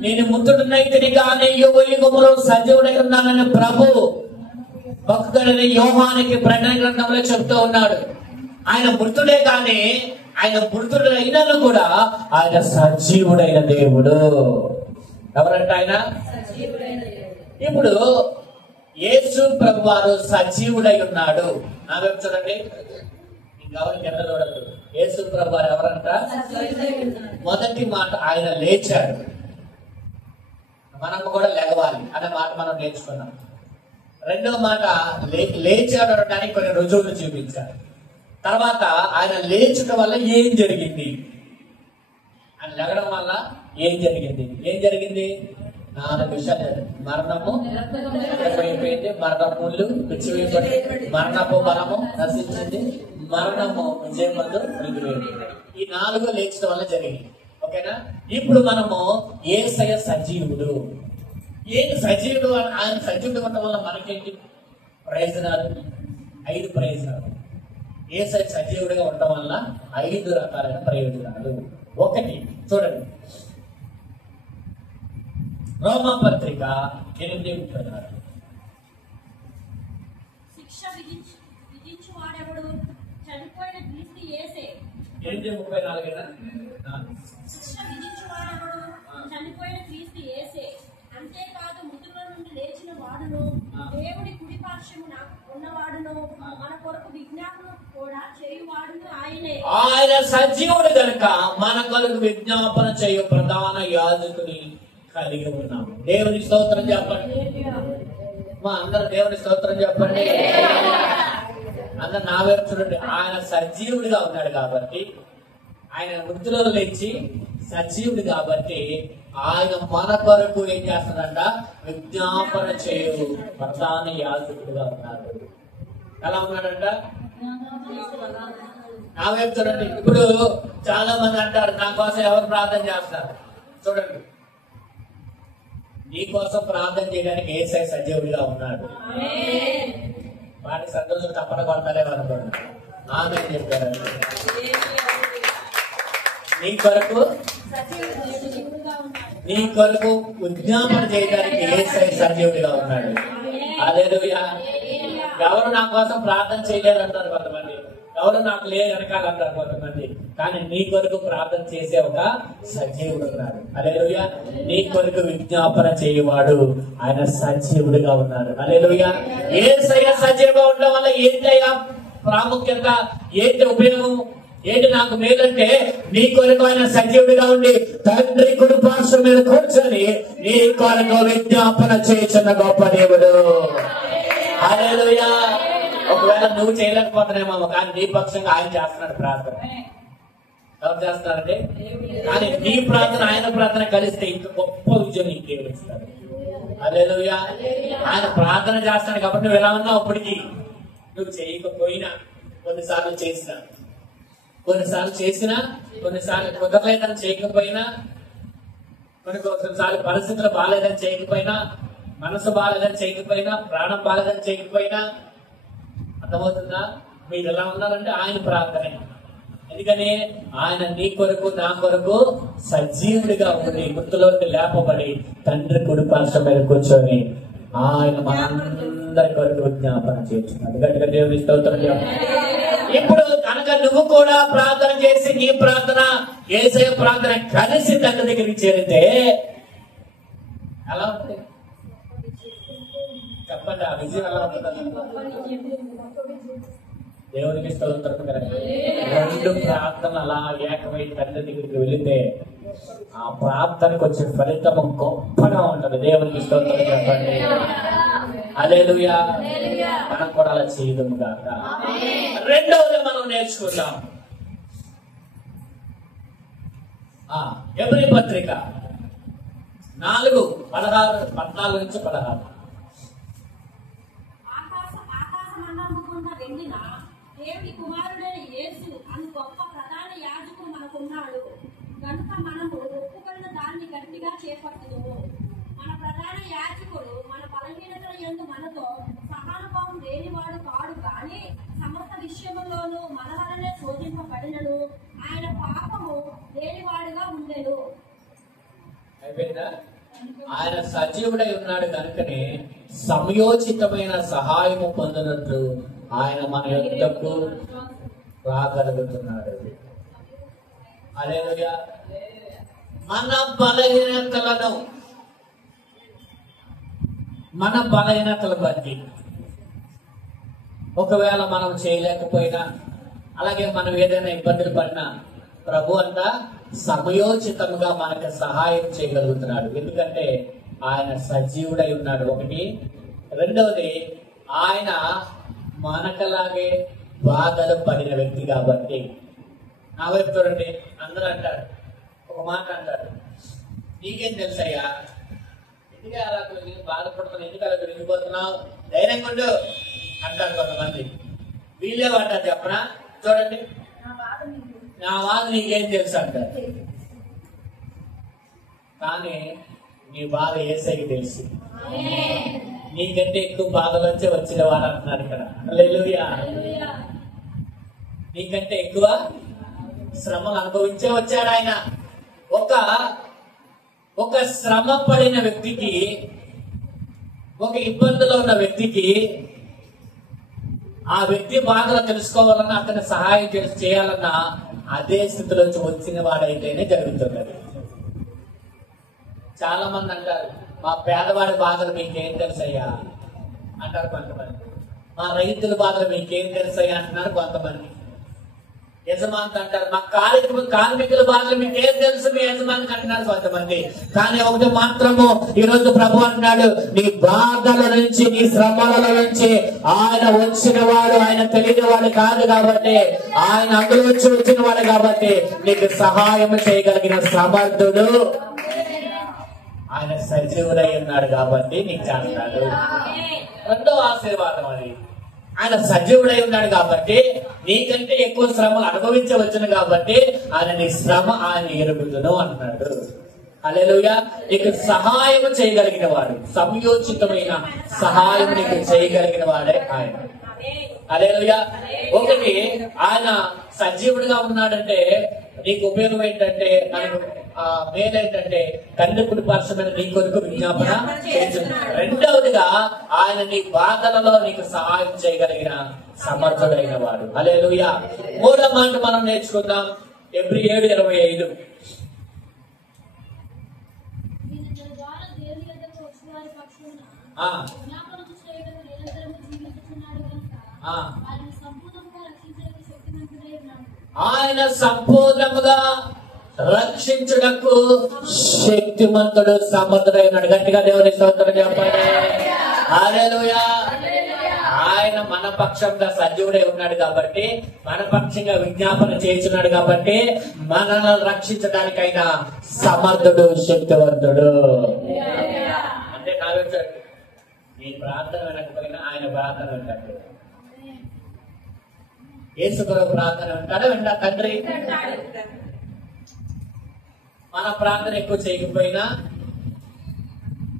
నేను మృతుడనైతిని కానీ యుగ యుగములో సజీవుడై ఉన్నానని ప్రభు భక్తుడైన యోహానికి ప్రకటన గ్రంథంలో చెప్తూ ఉన్నాడు. ఆయన మృతుడే కానీ ఆయన మృతుడైనను కూడా ఆయన సజీవుడైన దేవుడు. ఎవరంటే ఆయన ఇప్పుడు యేసు ప్రభు వారు సజీవుడై ఉన్నాడు. నా వైపు చూడండి, ఎవరికి ఎంత చూడదు. యేసు ప్రభు వారు ఎవరంట? మొదటి మాట ఆయన లేచాడు. మనము కూడా లెగవాలి అనే మాట మనం నేర్చుకున్నాం. రెండవ మాట లేచాడు అనడానికి కొన్ని రుజువులు చూపించారు. తర్వాత ఆయన లేచడం వల్ల ఏం జరిగింది, ఆయన లెగడం వల్ల ఏం జరిగింది? 4 విషయాలు. మరణము అయిపోయింది, మరణపు ముళ్ళు విడిచివేయబడి, మరణపు బలము నశించింది, మరణము విజయమందు మృంగివేయబడింది. ఈ 4 లేచడం వల్ల జరిగింది. ఓకేనా? ఇప్పుడు మనము యేసయ్య సజీవుడు. ఏంటి సజీవుడు? ఆయన సజీవుడు ఉండటం వల్ల మనకేంటి ప్రయోజనాలు? 5 ప్రయోజనాలు. యేసయ్య సజీవుడిగా ఉండటం వల్ల 5 రకాలైన ప్రయోజనాలు. ఒకటి చూడండి, రోమాపత్రిక 8:36. శిక్ష విధించువాడెవడు? చనిపోయిన క్రీస్తు యేసే. 8:34. శిక్ష విధించువాడెవడు? చనిపోయిన క్రీస్తు యేసే. అంతేకాదు మృతుల నుండి లేచిన వాడును, దేవుడి కుడి పార్శ్వమున ఉన్నవాడును, మన కొరకు విజ్ఞాపన కూడా చేయువాడును ఆయనే. ఆయన సజీవుడు కనుక మన కొరకు విజ్ఞాపన చేయు ప్రధాన యాజకుని కలిగి ఉన్నాము. దేవుని స్తోత్రం చెప్పండి. మా అందరు దేవుని స్తోత్రం చెప్పండి. అందరు నా వైపు చూడండి. ఆయన సజీవుడిగా ఉన్నాడు కాబట్టి, ఆయన మృతులలో లేచి సజీవుడు కాబట్టి ఆయన మన కొరకు ఏం చేస్తున్నాడంట? విజ్ఞాపన చేయు ప్రధాన యాజకుడిగా ఉన్నాడు. ఎలా ఉన్నాడంట? నా వైపు చూడండి. ఇప్పుడు చాలా మంది అంటారు, నా కోసం ఎవరు ప్రార్థన చేస్తారు? చూడండి, నీ కోసం ప్రార్థన చేయడానికి యేసయ్య సజీవుడిగా ఉన్నాడు. వాటి సంతోషం తప్పన కొడతారేమో అనుకోండి. ఆమె చెప్పారు, నీ కొరకు విజ్ఞాపన చేయడానికి యేసయ్య సజీవుడిగా ఉన్నాడు. హల్లెలూయా. ఎవరు నా కోసం ప్రార్థన చేయలేరు అంటారు కొంతమంది, ఎవరు నాకు లేదు వెనకాల అంటారు కొంతమంది. కానీ నీ కొరకు ప్రార్థన చేసే ఒక సజీవుడు ఉన్నాడు. హల్లెలూయా. నీ కొరకు విజ్ఞాపన చేయవాడు ఆయన సజీవుడిగా ఉన్నాడు. హల్లెలూయా. యేసయ్య సజీవుగా ఉండడం వల్ల ఏంటయ్యా ప్రాముఖ్యత, ఏంటి ఉపయోగం, ఏంటి నాకు మేలంటే, నీ కొరకు ఆయన సజీవుడిగా ఉండి తండ్రి కుడి పార్శ్వం మీద కూర్చొని నీ కొరకు విజ్ఞాపన చేస్తున్న గొప్ప దేవుడు. హల్లెలూయా. ఒకవేళ నువ్వు చేయలేకపోతున్నామో, కానీ నీ పక్షంగా ఆయన చేస్తున్నాడు ప్రార్థన. ఎవరు చేస్తున్నారంటే? కానీ నీ ప్రార్థన ఆయన ప్రార్థన కలిస్తే ఇంత గొప్ప విజయం నీకే ఇస్తాడు. హల్లెలూయా. ఆయన ప్రార్థన చేస్తాడు కాబట్టి నువ్వు ఎలా ఉన్నావు? అప్పటికి నువ్వు చేయకపోయినా, కొన్నిసార్లు చేసినా, కొన్నిసార్లు కుదరలేదని చేయకపోయినా, కొన్నిసార్లు పరిస్థితులు బాగాలేదని చేయకపోయినా, మనసు బాగాలేదని చేయకపోయినా, ప్రాణం బాగాలేదని చేయకపోయినా, అర్థమవుతుందా? మీరు ఎలా ఉన్నారంటే ఆయన ప్రార్థనే. ఎందుకని ఆయన నీ కొరకు నా కొరకు సజీవుడిగా ఉండి మృతులోకి లేపబడి తండ్రి కుడి పార్శ్వం మీద కూర్చొని ఆయన మనందరి కొరకు విజ్ఞాపన చేస్తున్నాడు. గట్టిగా దేవుని స్తోత్రం చెప్పండి. ఇప్పుడు కనుక నువ్వు కూడా ప్రార్థన చేసి నీ ప్రార్థన యేసయ్య ప్రార్థన కలిసి తండ్రి దగ్గరికి చేరితే ఎలా ఉంటుంది చెప్పండి? ఆ విజయం ఎలా ఉంటుంది? దేవునికి స్తోత్రం కదండి. 2 ప్రార్థనలు అలా ఏకమై తండ్రి దగ్గరికి వెళితే ఆ ప్రార్థనకు వచ్చే ఫలితం గొప్పగా ఉంటుంది. దేవునికి స్తోత్రం చెప్పండి. హల్లెలూయా. మనం కూడా అలా చేయడం కాక. రెండవది మనం నేర్చుకుందాం, ఎబ్రీ పత్రిక 4:14-16. ఆకాశమండలముగుండా వెళ్ళిన దేవుని కుమారుడైన యేసు అను గొప్ప ప్రధాన యాజకుడు మనకున్నాడు కనుక మనము ఒప్పుకున్న దాన్ని గట్టిగా చేపట్టుదుము. మన ప్రధాన యాజకుడు మన బలహీనతల యందు మనతో సహానుభావం లేనివాడు కాడు కానీ సమస్త విషయములోనూ మన వలనే శోధింపబడినను ఆయన పాపము లేనివాడుగా ఉండెను. అయిపోయిందా? ఆయన సజీవుడై ఉన్నాడు కనుకనే సమయోచితమైన సహాయము పొందినట్లు ఆయన మన యొద్దకు రాగలుగుతున్నాడు. హల్లెలూయా. మన బలహీనతలు బట్టి ఒకవేళ మనం చేయలేకపోయినా, అలాగే మనం ఏదైనా ఇబ్బందులు పడినా ప్రభు అంతా సమయోచితంగా మనకు సహాయం చేయగలుగుతున్నాడు. ఎందుకంటే ఆయన సజీవుడై ఉన్నాడు ఒకటి. రెండవది, ఆయన మనకలాగే బాధలు పడిన వ్యక్తి కాబట్టి. నా వైపు చూడండి, అందరూ అంటారు, ఒక మాట అంటారు, నీకేం తెలుసయ్యా, ఎందుకే అలా బాధపడుతున్నావు, ఎందుకు అలా విరిగిపోతున్నావు, ధైర్యంగా ఉండు అంటారు కొంతమంది. వీళ్ళే అంటారు చెప్పనా, చూడండి, నా బాధ నీకేం తెలుసు అంటారు. కానీ నీ బాధ యేసయ్యకి తెలుసు. నీకంటే ఎక్కువ బాధలోంచే వచ్చిన వారు అంటున్నారు ఇక్కడ. హల్లెలూయా. నీకంటే ఎక్కువ శ్రమలు అనుభవించే వచ్చాడు ఆయన. ఒక శ్రమ పడిన వ్యక్తికి, ఒక ఇబ్బందిలో ఉన్న వ్యక్తికి ఆ వ్యక్తి బాధలు తెలుసుకోవాలన్నా, అతని సహాయం చేయాలన్నా అదే స్థితిలోంచి వచ్చిన వాడైతేనే జరుగుతున్నది. చాలా మంది అంటారు, మా పేదవాడి బాధలు మీకేం తెలుసయ్యా అంటారు కొంతమంది. మా రైతుల బాధలు మీకేం తెలుసయ్యా అంటున్నారు కొంతమంది. యజమాని అంటారు, మా కార్మికుల బాధలు మీకేం తెలుసు మీ యజమానికి అంటున్నారు కొంతమంది. కానీ ఒకటి మాత్రము ఈరోజు ప్రభు అంటున్నాడు, నీ బాధల నుంచి, నీ శ్రమల నుంచి ఆయన వచ్చిన వాడు, ఆయన తెలియని వాడు కాదు కాబట్టి, ఆయన అందులో వచ్చిన వాడు కాబట్టి నీకు సహాయం చేయగలిగిన సమర్థుడు ఆయన సజీవుడై ఉన్నాడు కాబట్టి నీకు చేస్తాడు. రెండో ఆశీర్వాదం అది, ఆయన సజీవుడై ఉన్నాడు కాబట్టి నీకంటే ఎక్కువ శ్రమలు అనుభవించవచ్చును కాబట్టి ఆయన నీ శ్రమ ఆయన ఎరుగుదును అన్నాడు. హల్లెలూయా. నీకు సహాయం చేయగలిగిన వాడు, సమయోచితమైన సహాయం నీకు చేయగలిగిన వాడే ఆయన. హల్లెలూయా. ఒకటి, ఆయన సజీవుడిగా ఉన్నాడంటే నీకు ఉపయోగం ఏంటంటే, మనకు మేలేంటంటే తండ్రి కుడిపార్శ్వమైన నీ కొరకు విజ్ఞాపన చేస్తున్నాడు. రెండవదిగా ఆయన నీ బాధలలో నీకు సహాయం చేయగలిగిన సమర్థుడైన వాడు. హల్లెలూయా. మూడో మాట మనం నేర్చుకుందాం, Hebrews 7:25. ఆయన సంపూర్ణముగా రక్షించుటకు శక్తిమంతుడు, సమర్థుడైనాడు. గట్టిగా దేవుని స్తోత్రం చెప్పండి. హల్లెలూయా. ఆయన మన పక్షంగా సజీవుడై ఉన్నాడు కాబట్టి, మన పక్షంగా విజ్ఞాపన చేస్తున్నాడు కాబట్టి, మనల్ని రక్షించడానికైనా సమర్థుడు, శక్తివంతుడు. అంటే కావచ్చు, నీ ప్రార్థన వినకపోయినా ఆయన ప్రార్థన వింటాడు. యేసు ప్రభు ప్రార్థన వింటాడా తండ్రి? మన ప్రార్థన ఎక్కువ చేయకపోయినా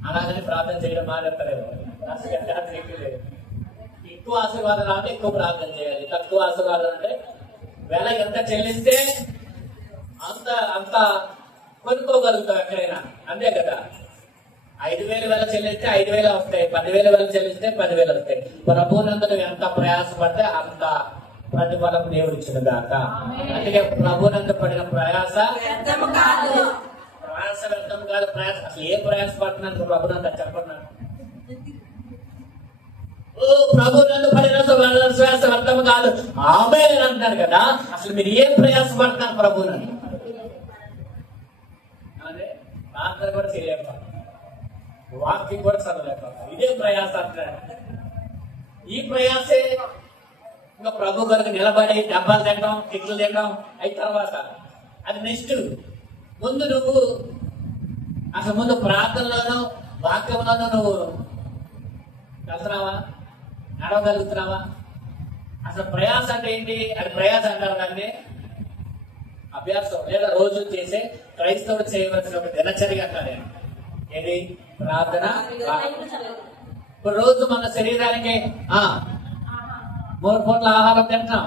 అలాగని ప్రార్థన చేయడం మానేస్తారేమో. ఎక్కువ ఆశీర్వాదం అంటే ఎక్కువ ప్రార్థన చేయాలి, తక్కువ ఆశీర్వాదం అంటే వెల ఎంత చెల్లిస్తే అంత కొనుక్కోగలుగుతాం ఎక్కడైనా, అంతే కదా. 5,000 వెల చెల్లిస్తే 5,000 వస్తాయి, 10,000 వెల చెల్లిస్తే 10,000 వస్తాయి. ప్రభునందు ఎంత ప్రయాసపడితే అంత ప్రతిఫలం దేవుడు ఇచ్చిన దాక. అందుకే ప్రభునందు పడిన ప్రయాస వ్యర్థం కాదు. ప్రయాస అసలు ఏ ప్రయాస పడుతున్నాను ప్రభునంద చెప్పండి. ప్రభునందు పడిన శ్వాస వ్యర్థం కాదు ఆమేన్ అంటున్నారు కదా. అసలు మీరు ఏం ప్రయాస పడుతున్నారు ప్రభునందు? అదే ప్రార్థన కూడా చేయలేకపోతాం, వాకింగ్ కూడా చదవలేకపోతాం. ఇదే ప్రయాస అంటున్నారు. ఈ ప్రయాసే ఇంకా ప్రభు కొరకు నిలబడి డబ్బాలు తినడం, టిక్లు తినడం అయిన తర్వాత అది నెక్స్ట్. ముందు నువ్వు అసలు ముందు ప్రార్థనలోనూ వాక్యంలోనూ నువ్వు వెళ్తున్నావా, నడవగలుగుతున్నావా? అసలు ప్రయాస అంటే ఏంటి? అది ప్రయాస అంటారు దాన్ని అభ్యాసం లేదా రోజు చేసే క్రైస్తవుడు చేయవలసిన ఒక దినచర్య అంటారు. ఏది? ప్రార్థన. ఇప్పుడు రోజు మన శరీరానికి 3 పూట్ల ఆహారం తింటాం,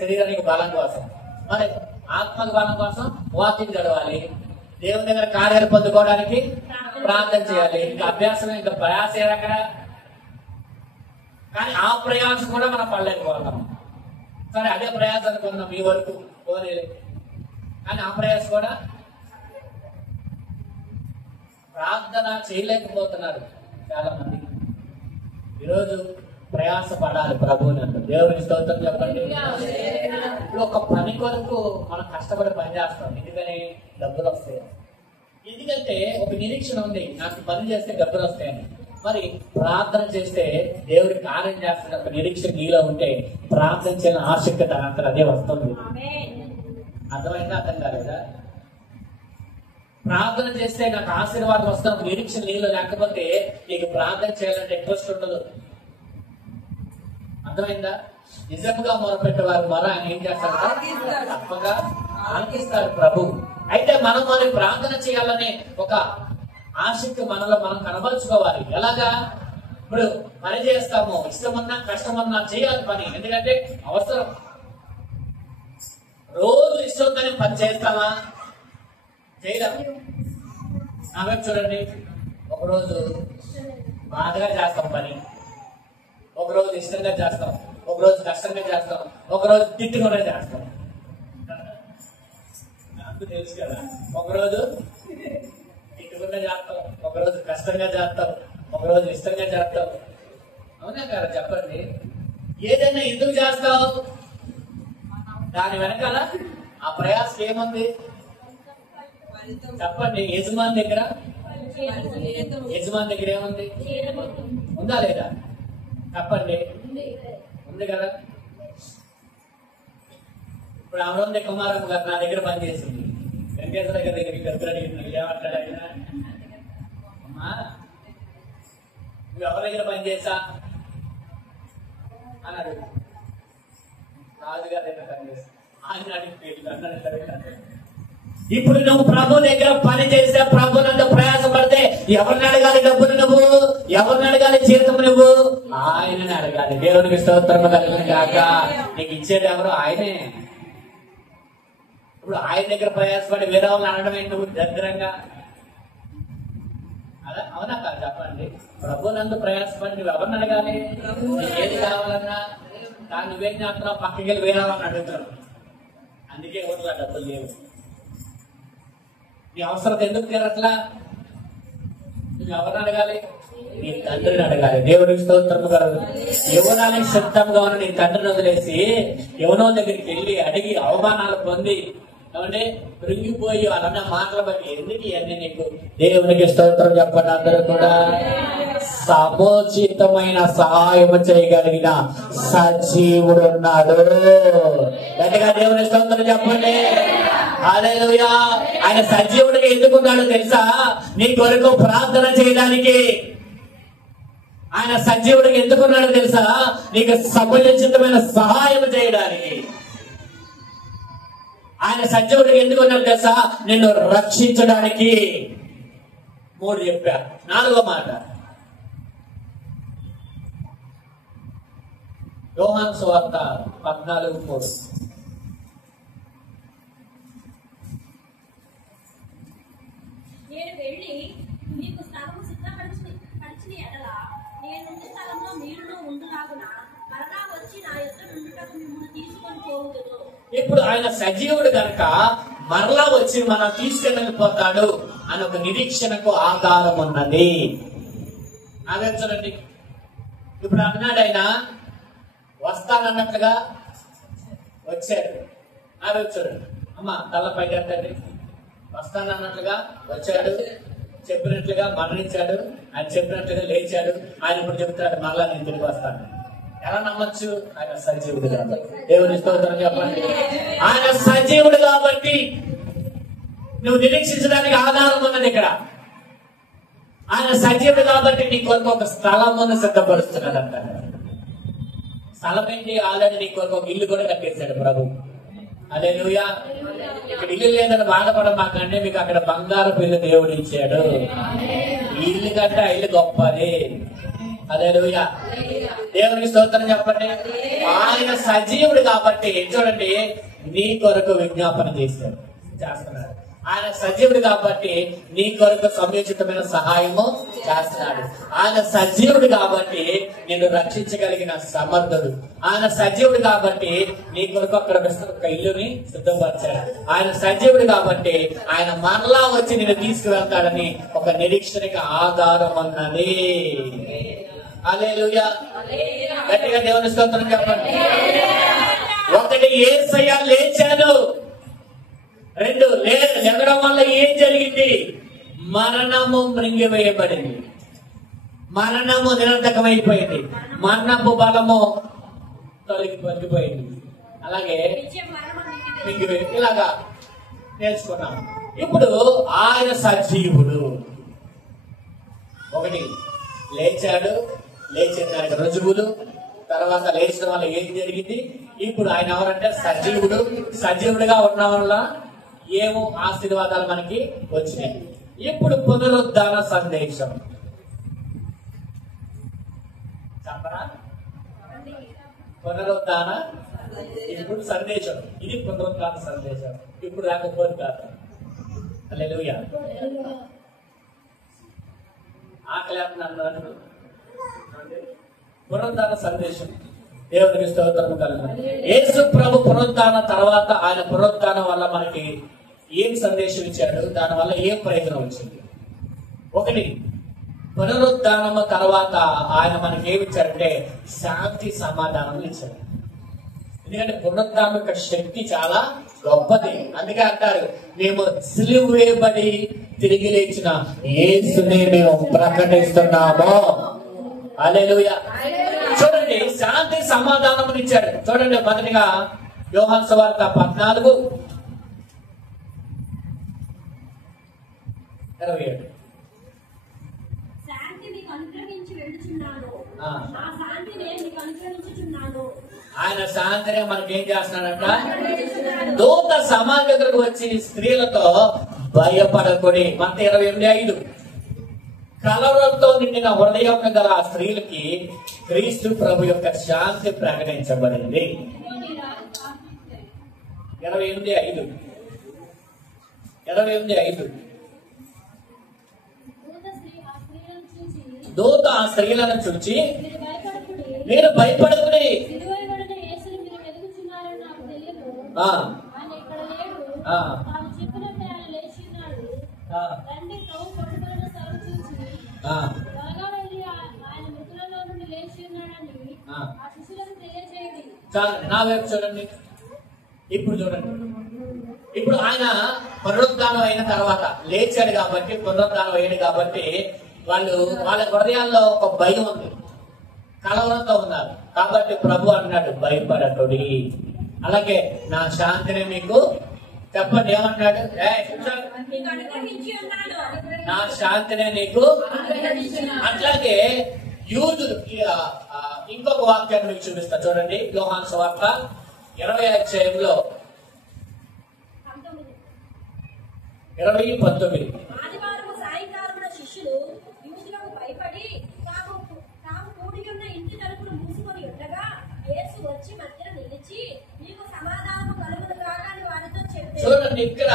శరీరానికి బలం కోసం. మరి ఆత్మకు బలం కోసం వాకింగ్ చదవాలి, దేవుని దగ్గర కార్యాలు పొందుకోవడానికి ప్రార్థన చేయాలి. ఇంకా అభ్యాసం, ఇంకా ప్రయాస అక్కడ. కానీ ఆ ప్రయాసం కూడా మనం పడలేకపోతాం. సరే అదే ప్రయాస అనుకున్నాం మీ వరకు పోలేదు, కానీ ఆ ప్రయాస కూడా ప్రార్థన చేయలేకపోతున్నారు చాలా మంది. ఈరోజు ప్రయాస పడాలి ప్రభువునందు. దేవుని స్తోత్రం చెప్పండి. ఇప్పుడు ఒక పని కొరకు మనం కష్టపడి పని చేస్తాం, ఎందుకని? డబ్బులు వస్తాయి. ఎందుకంటే ఒక నిరీక్షణ ఉంది, నాకు పని చేస్తే డబ్బులు వస్తాయని. మరి ప్రార్థన చేస్తే దేవుడి కార్యం చేస్తున్న ఒక నిరీక్షణ నీలో ఉంటే ప్రార్థన చేయని ఆసక్తి అంతా అదే వస్తుంది. అర్థమైందా? అర్థం కాలేదా? ప్రార్థన చేస్తే నాకు ఆశీర్వాదం వస్తున్న నిరీక్షణ నీలో లేకపోతే నీకు ప్రార్థన చేయాలంటే ఇంట్రెస్ట్ ఉండదు. అర్థమైందా? నిజంగా మొరపెట్టేవారు మొర ఆయన ఏం చేస్తాడు? తప్పగా ఆలకిస్తాడు ప్రభు. అయితే మనం మరి ప్రార్థన చేయాలనే ఒక ఆసక్తి మనలో మనం కనబరుచుకోవాలి. ఎలాగా? ఇప్పుడు పని చేస్తాము, ఇష్టమన్నా కష్టమన్నా చేయాలి పని, ఎందుకంటే అవసరం. రోజు ఇష్టం పని చేస్తామా? చేయలేం. నా వైపు చూడండి. ఒకరోజు బాధగా చేస్తాం పని, ఒకరోజు ఇష్టంగా చేస్తాం, ఒకరోజు కష్టంగా చేస్తాం, ఒకరోజు తిట్టుకుండా చేస్తాం. నాకు తెలుసు కదా. ఒకరోజు తిట్టుకుండా చేస్తాం, ఒకరోజు కష్టంగా చేస్తాం, ఒకరోజు ఇష్టంగా చేస్తాం. అవునా కదా? చెప్పండి. ఏదైనా ఎందుకు చేస్తావు? దాని వెనకాల ఆ ప్రయాసం ఏముంది చెప్పండి. యజమాని దగ్గర ఏముంది? ఉందా లేదా? చెప్పండి. ఉంది కదా. ఇప్పుడు అమరావతి కుమారమ్మ గారు నా దగ్గర పనిచేసింది. వెంకటేశ్వర దగ్గర గడుపులు అడిగిన ఏమంటాడు ఆయన? అమ్మా, నువ్వు ఎవరి దగ్గర పనిచేసా అని అడుగు. రాజుగారి దగ్గర పనిచేస్తా. ఆయన అడిగి ఇప్పుడు నువ్వు ప్రభు దగ్గర పని చేస్తే, ప్రభు నందు ప్రయాసపడితే ఎవరిని అడగాలి డబ్బులు? నువ్వు ఎవరిని అడగాలి జీతం? నువ్వు ఆయనని అడగాలి. దేవునికి స్తోత్రం కలిగిన కాక. నీకు ఇచ్చేది ఎవరు? ఆయనే. ఇప్పుడు ఆయన దగ్గర ప్రయాసపడి వేరే వాళ్ళని అడగడం ఏంటి నువ్వు దగ్గరంగా? అలా అవునా కాదు? చెప్పండి. ప్రభు నందు ప్రయాసపడి నువ్వు ఎవరిని అడగాలి? ఏది కావాలన్నా దాన్ని నువ్వేం చేస్తున్నావు? పక్కకి వెళ్ళి వేరే వాళ్ళని అడుగుతున్నావు. అందుకే ఊళ్ళో డబ్బులు లేవు. నీ అవసరం ఎందుకు తీరట్లా? నువ్వు ఎవరిని అడగాలి? నీ తండ్రిని అడగాలి. దేవుడికి స్తోత్రం కలదు. యవ్వనానికి సిద్ధంగా ఉన్న నీ తండ్రిని వదిలేసి యవ్వనో దగ్గరికి వెళ్ళి అడిగి అవమానాలు పొంది ఏమంటే కృంగిపోయి వాళ్ళన్న మాటలు బట్టి ఎందుకు ఇవన్నీ నీకు? దేవునికి స్తోత్రం చెప్పండి. అందరూ కూడా సముచితమైన సహాయం చేయగలిగిన సజీవుడు ఉన్నాడు. గట్టిగా దేవుని స్తోత్రం చెప్పండి. హల్లెలూయా. ఆయన సజీవుడిగా ఎందుకున్నాడు తెలుసా? నీ కొరకు ప్రార్థన చేయడానికి. ఆయన సజీవుడికి ఎందుకున్నాడు తెలుసా? నీకు సముచితమైన సహాయం చేయడానికి. ఆయన సజీవుడికి ఎందుకున్నాడు తెలుసా? నిన్ను రక్షించడానికి. 3 చెప్పా. 4వ మాట యోహాను సువార్త 14:3. నేను వెళ్ళి మీకు స్థలము సిద్ధపరిచిన ఎడల నేనుండి స్థలంలో మీరును ఉండులాగున మరలా వచ్చి నా యొద్ద నుండుటకు మిమ్మల్ని తీసుకొని పోవుదును. ఇప్పుడు ఆయన సజీవుడు కనుక మరలా వచ్చి మనం తీసుకెళ్ళిపోతాడు అని ఒక నిరీక్షణకు ఆధారం ఉన్నది. అదే చూడండి. ఇప్పుడు అన్నాడు ఆయన వస్తానన్నట్లుగా వచ్చాడు. అదే చూడండి. అమ్మ తల పైకెత్తండి. వస్తానన్నట్లుగా వచ్చాడు, చెప్పినట్లుగా మరణించాడు, ఆయన చెప్పినట్లుగా లేచాడు. ఆయన ఇప్పుడు చెప్తాడు మరలా నేను తిరిగి వస్తాను. ఎలా నమ్మచ్చు? ఆయన సజీవుడు కాబట్టి. దేవుని స్తోత్రం చెప్పండి. ఆయన సజీవుడు కాబట్టి నువ్వు నిరీక్షించడానికి ఆధారం ఉన్నది ఇక్కడ. ఆయన సజీవుడు కాబట్టి నీ కొరకు ఒక స్థలమును సిద్ధపరుస్తున్నాడు అంట. స్థలం ఏంటి? ఆల్రెడీ నీ కొరకు ఒక ఇల్లు కూడా కట్టేశాడు ప్రభు. హల్లెలూయా. ఇక్కడ ఇల్లు లేదని బాధపడమాకండి. మీకు అక్కడ బంగారు పిల్లి దేవుడు ఇచ్చాడు. ఈ ఇల్లు కంటే ఆ ఇల్లు గొప్పది. హల్లెలూయా. దేవునికి స్తోత్రం చెప్పండి. ఆయన సజీవుడు కాబట్టి చూడండి నీ కొరకు విజ్ఞాపన చేస్తున్నాడు. ఆయన సజీవుడు కాబట్టి నీ కొరకు సముచితమైన సహాయము చేస్తున్నాడు. ఆయన సజీవుడు కాబట్టి నిన్ను రక్షించగలిగిన సమర్థుడు. ఆయన సజీవుడు కాబట్టి నీ కొరకు అక్కడ ఒక ఇల్లుని సిద్ధపరిచాడు. ఆయన సజీవుడు కాబట్టి ఆయన మరలా వచ్చి నిన్ను తీసుకువెళ్తాడని ఒక నిరీక్షణకి ఆధారం అన్నది. హల్లెలూయా. గట్టిగా దేవుని స్తోత్రం చెప్పండి. ఒకటి యేసయ్య లేచాడు. 2 లేగడం వల్ల ఏం జరిగింది? మరణము మృంగివేయబడింది. మరణము నిరర్ధకమైపోయింది. మరణపు బలము తొలగిపోయింది. అలాగే ఇలాగా నేర్చుకున్నాం. ఇప్పుడు ఆయన సజీవుడు. ఒకటి లేచాడు, లేచిన దానికి రుజువులు, తర్వాత లేచిన వల్ల ఏం జరిగింది? ఇప్పుడు ఆయన ఎవరంటే సజీవుడు. సజీవుడిగా ఉన్న వల్ల ఏమో ఆశీర్వాదాలు మనకి వచ్చినాయి. ఇప్పుడు పునరుద్ధాన సందేశం చెప్పరా? పునరుద్ధాన ఇప్పుడు సందేశం, ఇది పునరుద్ధాన సందేశం. ఇప్పుడు రాకపోతే కాదు. హల్లెలూయా. ఆకలి అన్నాడు. పునరుద్ధాన సందేశం. దేవునికి స్తోత్రం కలుగును. యేసు ప్రభు పునరుద్ధాన తర్వాత ఆయన పునరుద్ధానం వల్ల మనకి ఏం సందేశం ఇచ్చాడు, దాని వల్ల ఏం ప్రయోజనం వచ్చింది? ఒకటి, పునరుద్ధానము తర్వాత ఆయన మనకి ఏమి ఇచ్చాడంటే శాంతి సమాధానం ఇచ్చాడు. ఎందుకంటే పునరుద్ధానం యొక్క శక్తి చాలా గొప్పది. అందుకే అంటారు, మేము సిలువ వేయబడి తిరిగి లేచిన యేసుని మేము ప్రకటిస్తున్నాము. హల్లెలూయా. చూడండి, శాంతి సమాధానం ఇచ్చాడు. చూడండి, మొదటిగా యోహాను సువార్త 14:27. శాంతి మీకు అనుగ్రహించి వెళ్ళుచున్నాను, నా శాంతినే మీకు అనుగ్రహించుచున్నాను. ఆయన శాంతిని మనకి ఏం చేస్తున్నాడంట? దూత సమాజ దగ్గరకు వచ్చి స్త్రీలతో భయపడకూడి, మత్తయి 28:5. కలవరంతో నిండిన హృదయం గల ఆ స్త్రీలకి క్రీస్తు ప్రభు యొక్క శాంతి ప్రకటించబడింది. 28:5. 28:5. దూత ఆ స్త్రీలను చూచి మీరు భయపడకుడి, నా వైపు చూడండి. ఇప్పుడు చూడండి, ఇప్పుడు ఆయన పునరుద్ధానం అయిన తర్వాత లేచాడు కాబట్టి, పునరుద్ధానం అయ్యాడు కాబట్టి వాళ్ళ హృదయాల్లో ఒక భయం ఉంది, కలవరంతో ఉన్నారు. కాబట్టి ప్రభు అన్నాడు, భయపడకుడి, అలాగే నా శాంతిని మీకు చెప్పండి. ఏమన్నాడు? నా శాంతిని నీకు. అట్లాగే యూదులు, ఇంకొక వాక్యాన్ని మీకు చూపిస్తా చూడండి. యోహాను సువార్త 20:19. 20:19. ఆదివారము సాయంకాలమున శిష్యులు యూదులకు భయపడి తాము కూడి ఉన్న ఇంటి తలుపులు మూసుకొని ఉండగా యేసు వచ్చి మధ్యలో నిలిచి మీకు సమాధానము కలుగును గాక అని వారితో చెప్పాడు. చూడండి, ఇక్కడ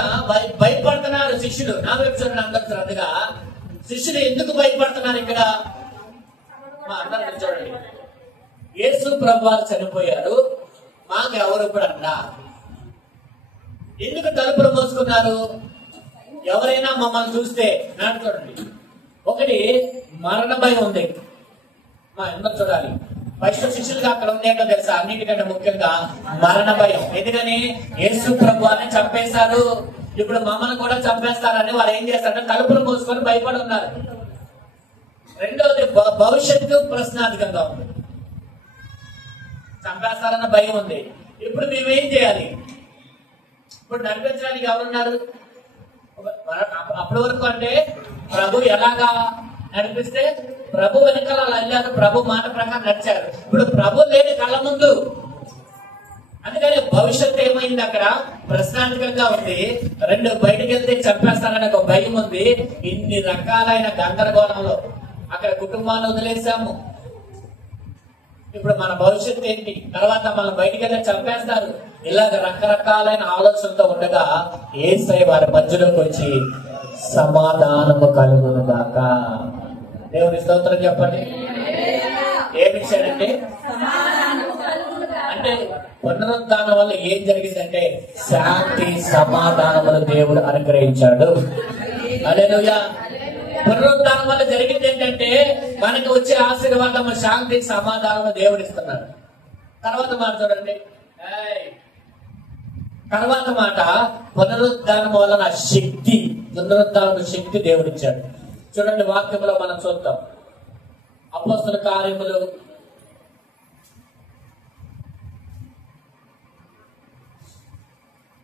భయపడుతున్నారు శిష్యులు. నా వైపు చూడండి అందరూ శ్రద్ధగా. శిష్యులు ఎందుకు భయపడుతున్నారు ఇక్కడ? అందరూ చూడండి, యేసు ప్రభు వారు చనిపోయారు, మాకు ఎవరు ఇప్పుడు అన్నా? ఎందుకు తలుపులు మోసుకున్నారు? ఎవరైనా మమ్మల్ని చూస్తే నాన్న చూడండి, ఒకటి మరణ భయం ఉంది. మా అందరూ చూడాలి. ఫస్ట్ శిష్యులుగా అక్కడ ఉంది ఏంటో తెలుసా? అన్నిటికంటే ముఖ్యంగా మరణ భయం. ఎందుకని? యేసు ప్రభు అని చంపేశారు, ఇప్పుడు మమ్మల్ని కూడా చంపేస్తారని వారు ఏం చేస్తారంటే తలుపులు మోసుకొని భయపడి ఉన్నారు. రెండవది భవిష్యత్తు ప్రశ్నార్థకంగా ఉంది, చంపేస్తారన్న భయం ఉంది. ఇప్పుడు మేమేం చేయాలి? ఇప్పుడు నడిపించడానికి ఎవరున్నారు? అప్పటి వరకు అంటే ప్రభు ఎలాగా నడిపిస్తే ప్రభు వెనకాల వెళ్ళారు, ప్రభు మాట ప్రకారం నడిచారు. ఇప్పుడు ప్రభు లేని కళ్ళ ముందు. అందుకని భవిష్యత్తు ఏమైంది? అక్కడ ప్రశ్నార్థకంగా ఉంది. రెండు, బయటకు వెళ్తే చంపేస్తారని ఒక భయం ఉంది. ఇన్ని రకాలైన గందరగోళంలో అక్కడ కుటుంబాన్ని వదిలేసాము. ఇప్పుడు మన భవిష్యత్తు ఏంటి? తర్వాత మనం బయటికి వెళ్తే చంపేస్తారు. ఇలాగ రకరకాలైన ఆలోచనతో ఉండగా యేసయ్య వారి మధ్యలోకి వచ్చి సమాధానము కలుగును గాక. దేవుని స్తోత్రం చెప్పండి. ఏమిచ్చాడండి? అంటే పునరుద్ధానం వల్ల ఏం జరిగిందంటే శాంతి సమాధానములు దేవుడు అనుగ్రహించాడు. హల్లెలూయా. పునరుద్ధానం వల్ల జరిగింది ఏంటంటే మనకు వచ్చే ఆశీర్వాదము, శాంతి సమాధానము దేవుడు ఇస్తున్నాడు. తర్వాత మాట చూడండి, తర్వాత మాట పునరుద్ధానం వలన శక్తి, పునరుద్ధానం శక్తి దేవుడు ఇచ్చాడు. చూడండి, వాక్యంలో మనం చూద్దాం. అపోస్తల కార్యములు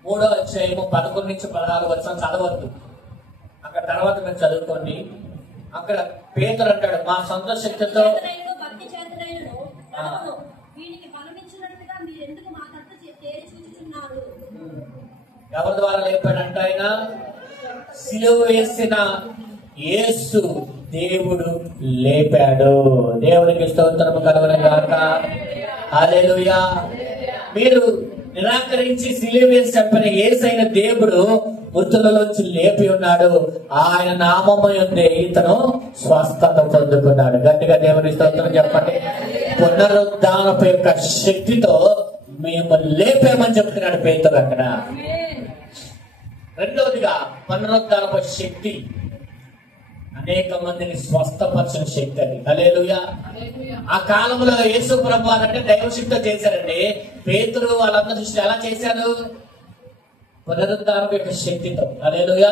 3వ అధ్యాయము 11-14 చదవద్దు, అక్కడ తర్వాత మీరు చదువుకోండి. అక్కడ పేతురు అంటాడు, మా సొంత శక్తితో భక్తి చేతనైనను వీనికి బలమిచ్చినట్టుగా మీరు ఎందుకు మా తట్టు తేరి చూచుచున్నారు? ఎవరి ద్వారా లేపాడంట? ఆయన సిలువ వేసిన యేసు దేవుడు లేపాడు. దేవునికి స్తోత్రము కలుగును గాక. హల్లెలూయా. మీరు నిరాకరించి సిలువ వేసి చంపిన యేసైన దేవుడు మృతులలోంచి లేపి ఉన్నాడు. ఆయన నామము యందే ఇతను స్వస్థత పొందుకున్నాడు. గట్టిగా దేవుని స్తోత్రం చెప్పండి. పునరుద్ధానపు యొక్క శక్తితో మేము లేపామని చెప్తున్నాడు పేతురు అక్కడ. రెండవదిగా పునరుద్ధానపు శక్తి అనేక మందిని స్వస్థపరిచిన శక్తి అది. హల్లెలూయా. ఆ కాలంలో యేసు ప్రభువు అంటే దైవశక్తితో చేశారండి. పేతురు వాళ్ళందరూ దృష్టి ఎలా చేశారు? పునరుద్ధానం యొక్క శక్తితో. హల్లెలూయా.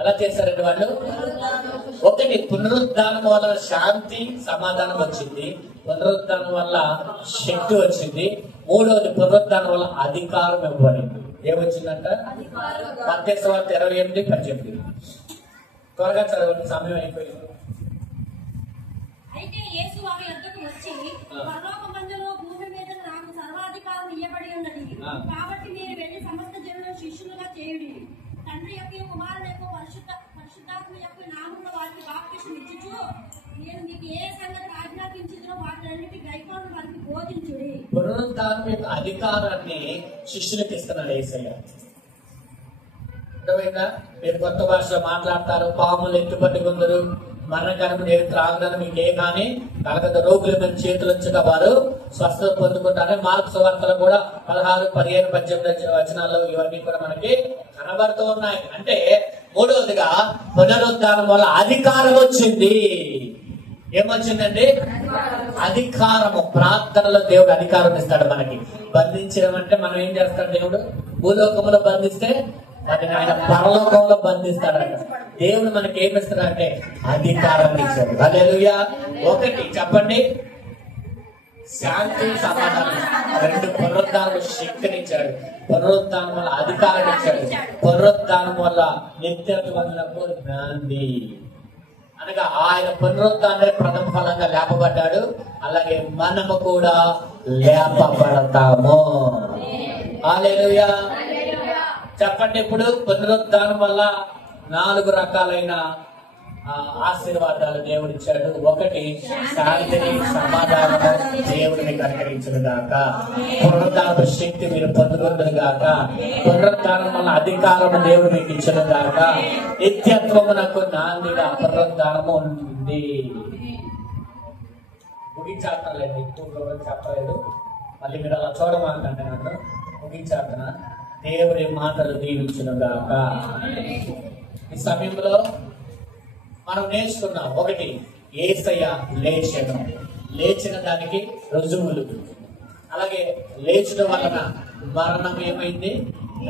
ఎలా చేశారండి వాళ్ళు? ఒకటి, పునరుద్ధానం వల్ల శాంతి సమాధానం వచ్చింది. పునరుద్ధానం వల్ల శక్తి వచ్చింది. మూడవది, పునరుద్ధానం వల్ల అధికారం ఇవ్వబడింది. ఏమొచ్చిందంట? మత్తయి సువార్త 28:18. త్వరగా చదవండి, సమయం అయిపోయింది. అయితే యేసు వారి యొద్దకు వచ్చి, పరలోకమందును భూమి మీద నాకు సర్వాధికారం ఇవ్వబడి ఉన్నది. కాబట్టి మీరు వెళ్ళి సమస్త జనులను శిష్యులుగా చేయుడి. తండ్రి యొక్క కుమారుడు యొక్క పరిశుద్ధాత్మ యొక్క నామములో వారికి బాప్తిసం ఇచ్చుచు, నేను మీకు ఏ సంగతి ఆజ్ఞాపించుదో వాటిలన్నిటి గైకొనుడి వారికి బోధించుడి. పునరుద్ధానం యొక్క అధికారాన్ని శిష్యులకు ఇస్తున్నాడు యేసయ్య. అర్థమైందా? మీరు కొత్త భాషలో మాట్లాడతారు, పాములు ఎత్తుపట్టుకుందరు, మరణకరము నేను త్రాగుదను మీకే కానీ కలగత రోగుల మీద చేతులు ఉంచగా వారు స్వస్థత పొందుకుంటారు. మార్క్స్ సువార్తలో కూడా 16, 15, 18 వచనాల్లో ఇవన్నీ కూడా మనకి కనబడుతూ ఉన్నాయి. అంటే మూడవదిగా పునరుద్ధానం వల్ల అధికారం వచ్చింది. ఏమొచ్చిందండి? అధికారము. ప్రార్థనలో దేవుడు అధికారం ఇస్తాడు మనకి. బంధించడం అంటే మనం ఏం చేస్తాడు? దేవుడు భూలోకంలో బంధిస్తే వాటిని ఆయన పరలోకంలో బంధిస్తాడంట. దేవుడు మనకి ఏమిస్తాడంటే అధికారాన్ని ఇచ్చాడు. హల్లెలూయా. ఒకటి చెప్పండి, శాంతి సమాధానం. రెండు, పునరుద్ధానం శక్తినిచ్చాడు. పునరుద్ధానం వల్ల అధికారం ఇచ్చాడు. పునరుద్ధానం వల్ల నిత్యత్వములకు నాంది. అనగా ఆయన పునరుద్ధానాన్ని ప్రథమ ఫలంగా లేపబడ్డాడు. అలాగే మనము కూడా లేపబడతాము. హల్లెలూయా. చెప్పండి. ఇప్పుడు పునరుద్ధానం వల్ల 4 రకాలైన ఆశీర్వాదాలు దేవుడిచ్చాడు. ఒకటి, శాంతిని సమాధానము దేవుడిని కనికరించును గాక. పునరుద్ధానపు శక్తి మీరు పొందుకుంటుంది గాక. పునరుద్ధానం వల్ల అధికారము దేవుడు మీకు ఇచ్చును గాక. నిత్యత్వమునకు నాందిగా పునరుద్ధానము ఉంది. ముగించేస్తానండి, ఎక్కువ చెప్పలేదు. మళ్ళీ మీరు అలా చూడమాకండి. నన్ను ముగించేస్తున్నా. దేవుడి మాటలు దీవించును గాక. ఈ సమయంలో మనం నేర్చుకున్నాం. ఒకటి, యేసయ్య లేచిన దానికి రుజువులు. అలాగే లేచిన వలన మరణం ఏమైంది?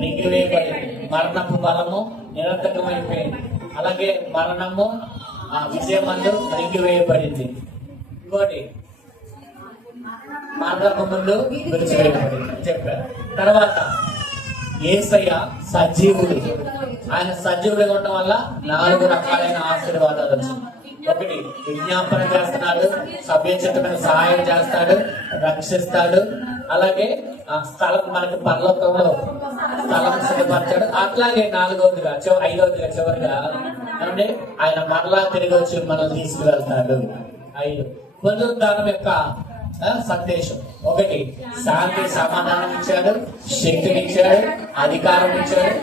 మింగివేయబడింది. మరణపు బలము నిరర్థకమైపోయింది. అలాగే మరణము విజయమందు మింగివేయబడింది. ఇంకోటి, మరణపు ముందు విడిచివేయబడింది చెప్పారు. తర్వాత యేసయ్య సజీవుడు. ఆయన సజీవుడిగా ఉండటం వల్ల 4 రకాలైన ఆశీర్వాదాలు వచ్చింది. ఒకటి, విజ్ఞాపన చేస్తున్నాడు, సభ్యోచితమైన సహాయం చేస్తాడు, రక్షిస్తాడు. అలాగే స్థలం మనకి పరలోకంలో స్థలం సిద్ధపరచాడు. అట్లాగే 4వదిగా 5వదిగా చివరిగా అంటే ఆయన మరలా తిరిగి వచ్చి మనల్ని తీసుకువెళ్తాడు. 5, పునరుద్ధానం యొక్క సందేశం. ఒకటి, శాంతి సమాధానం ఇచ్చాడు, శక్తినిచ్చాడు, అధికారం ఇచ్చాడు.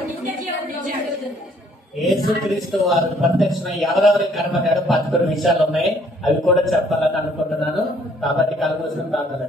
యేసుక్రీస్తు వారు ప్రత్యక్షంగా ఎవరెవరికి కనబడ్డాడు 11 విషయాలు ఉన్నాయి. అవి కూడా చెప్పాలని అనుకుంటున్నాను. కాబట్టి కలుగుతుంది.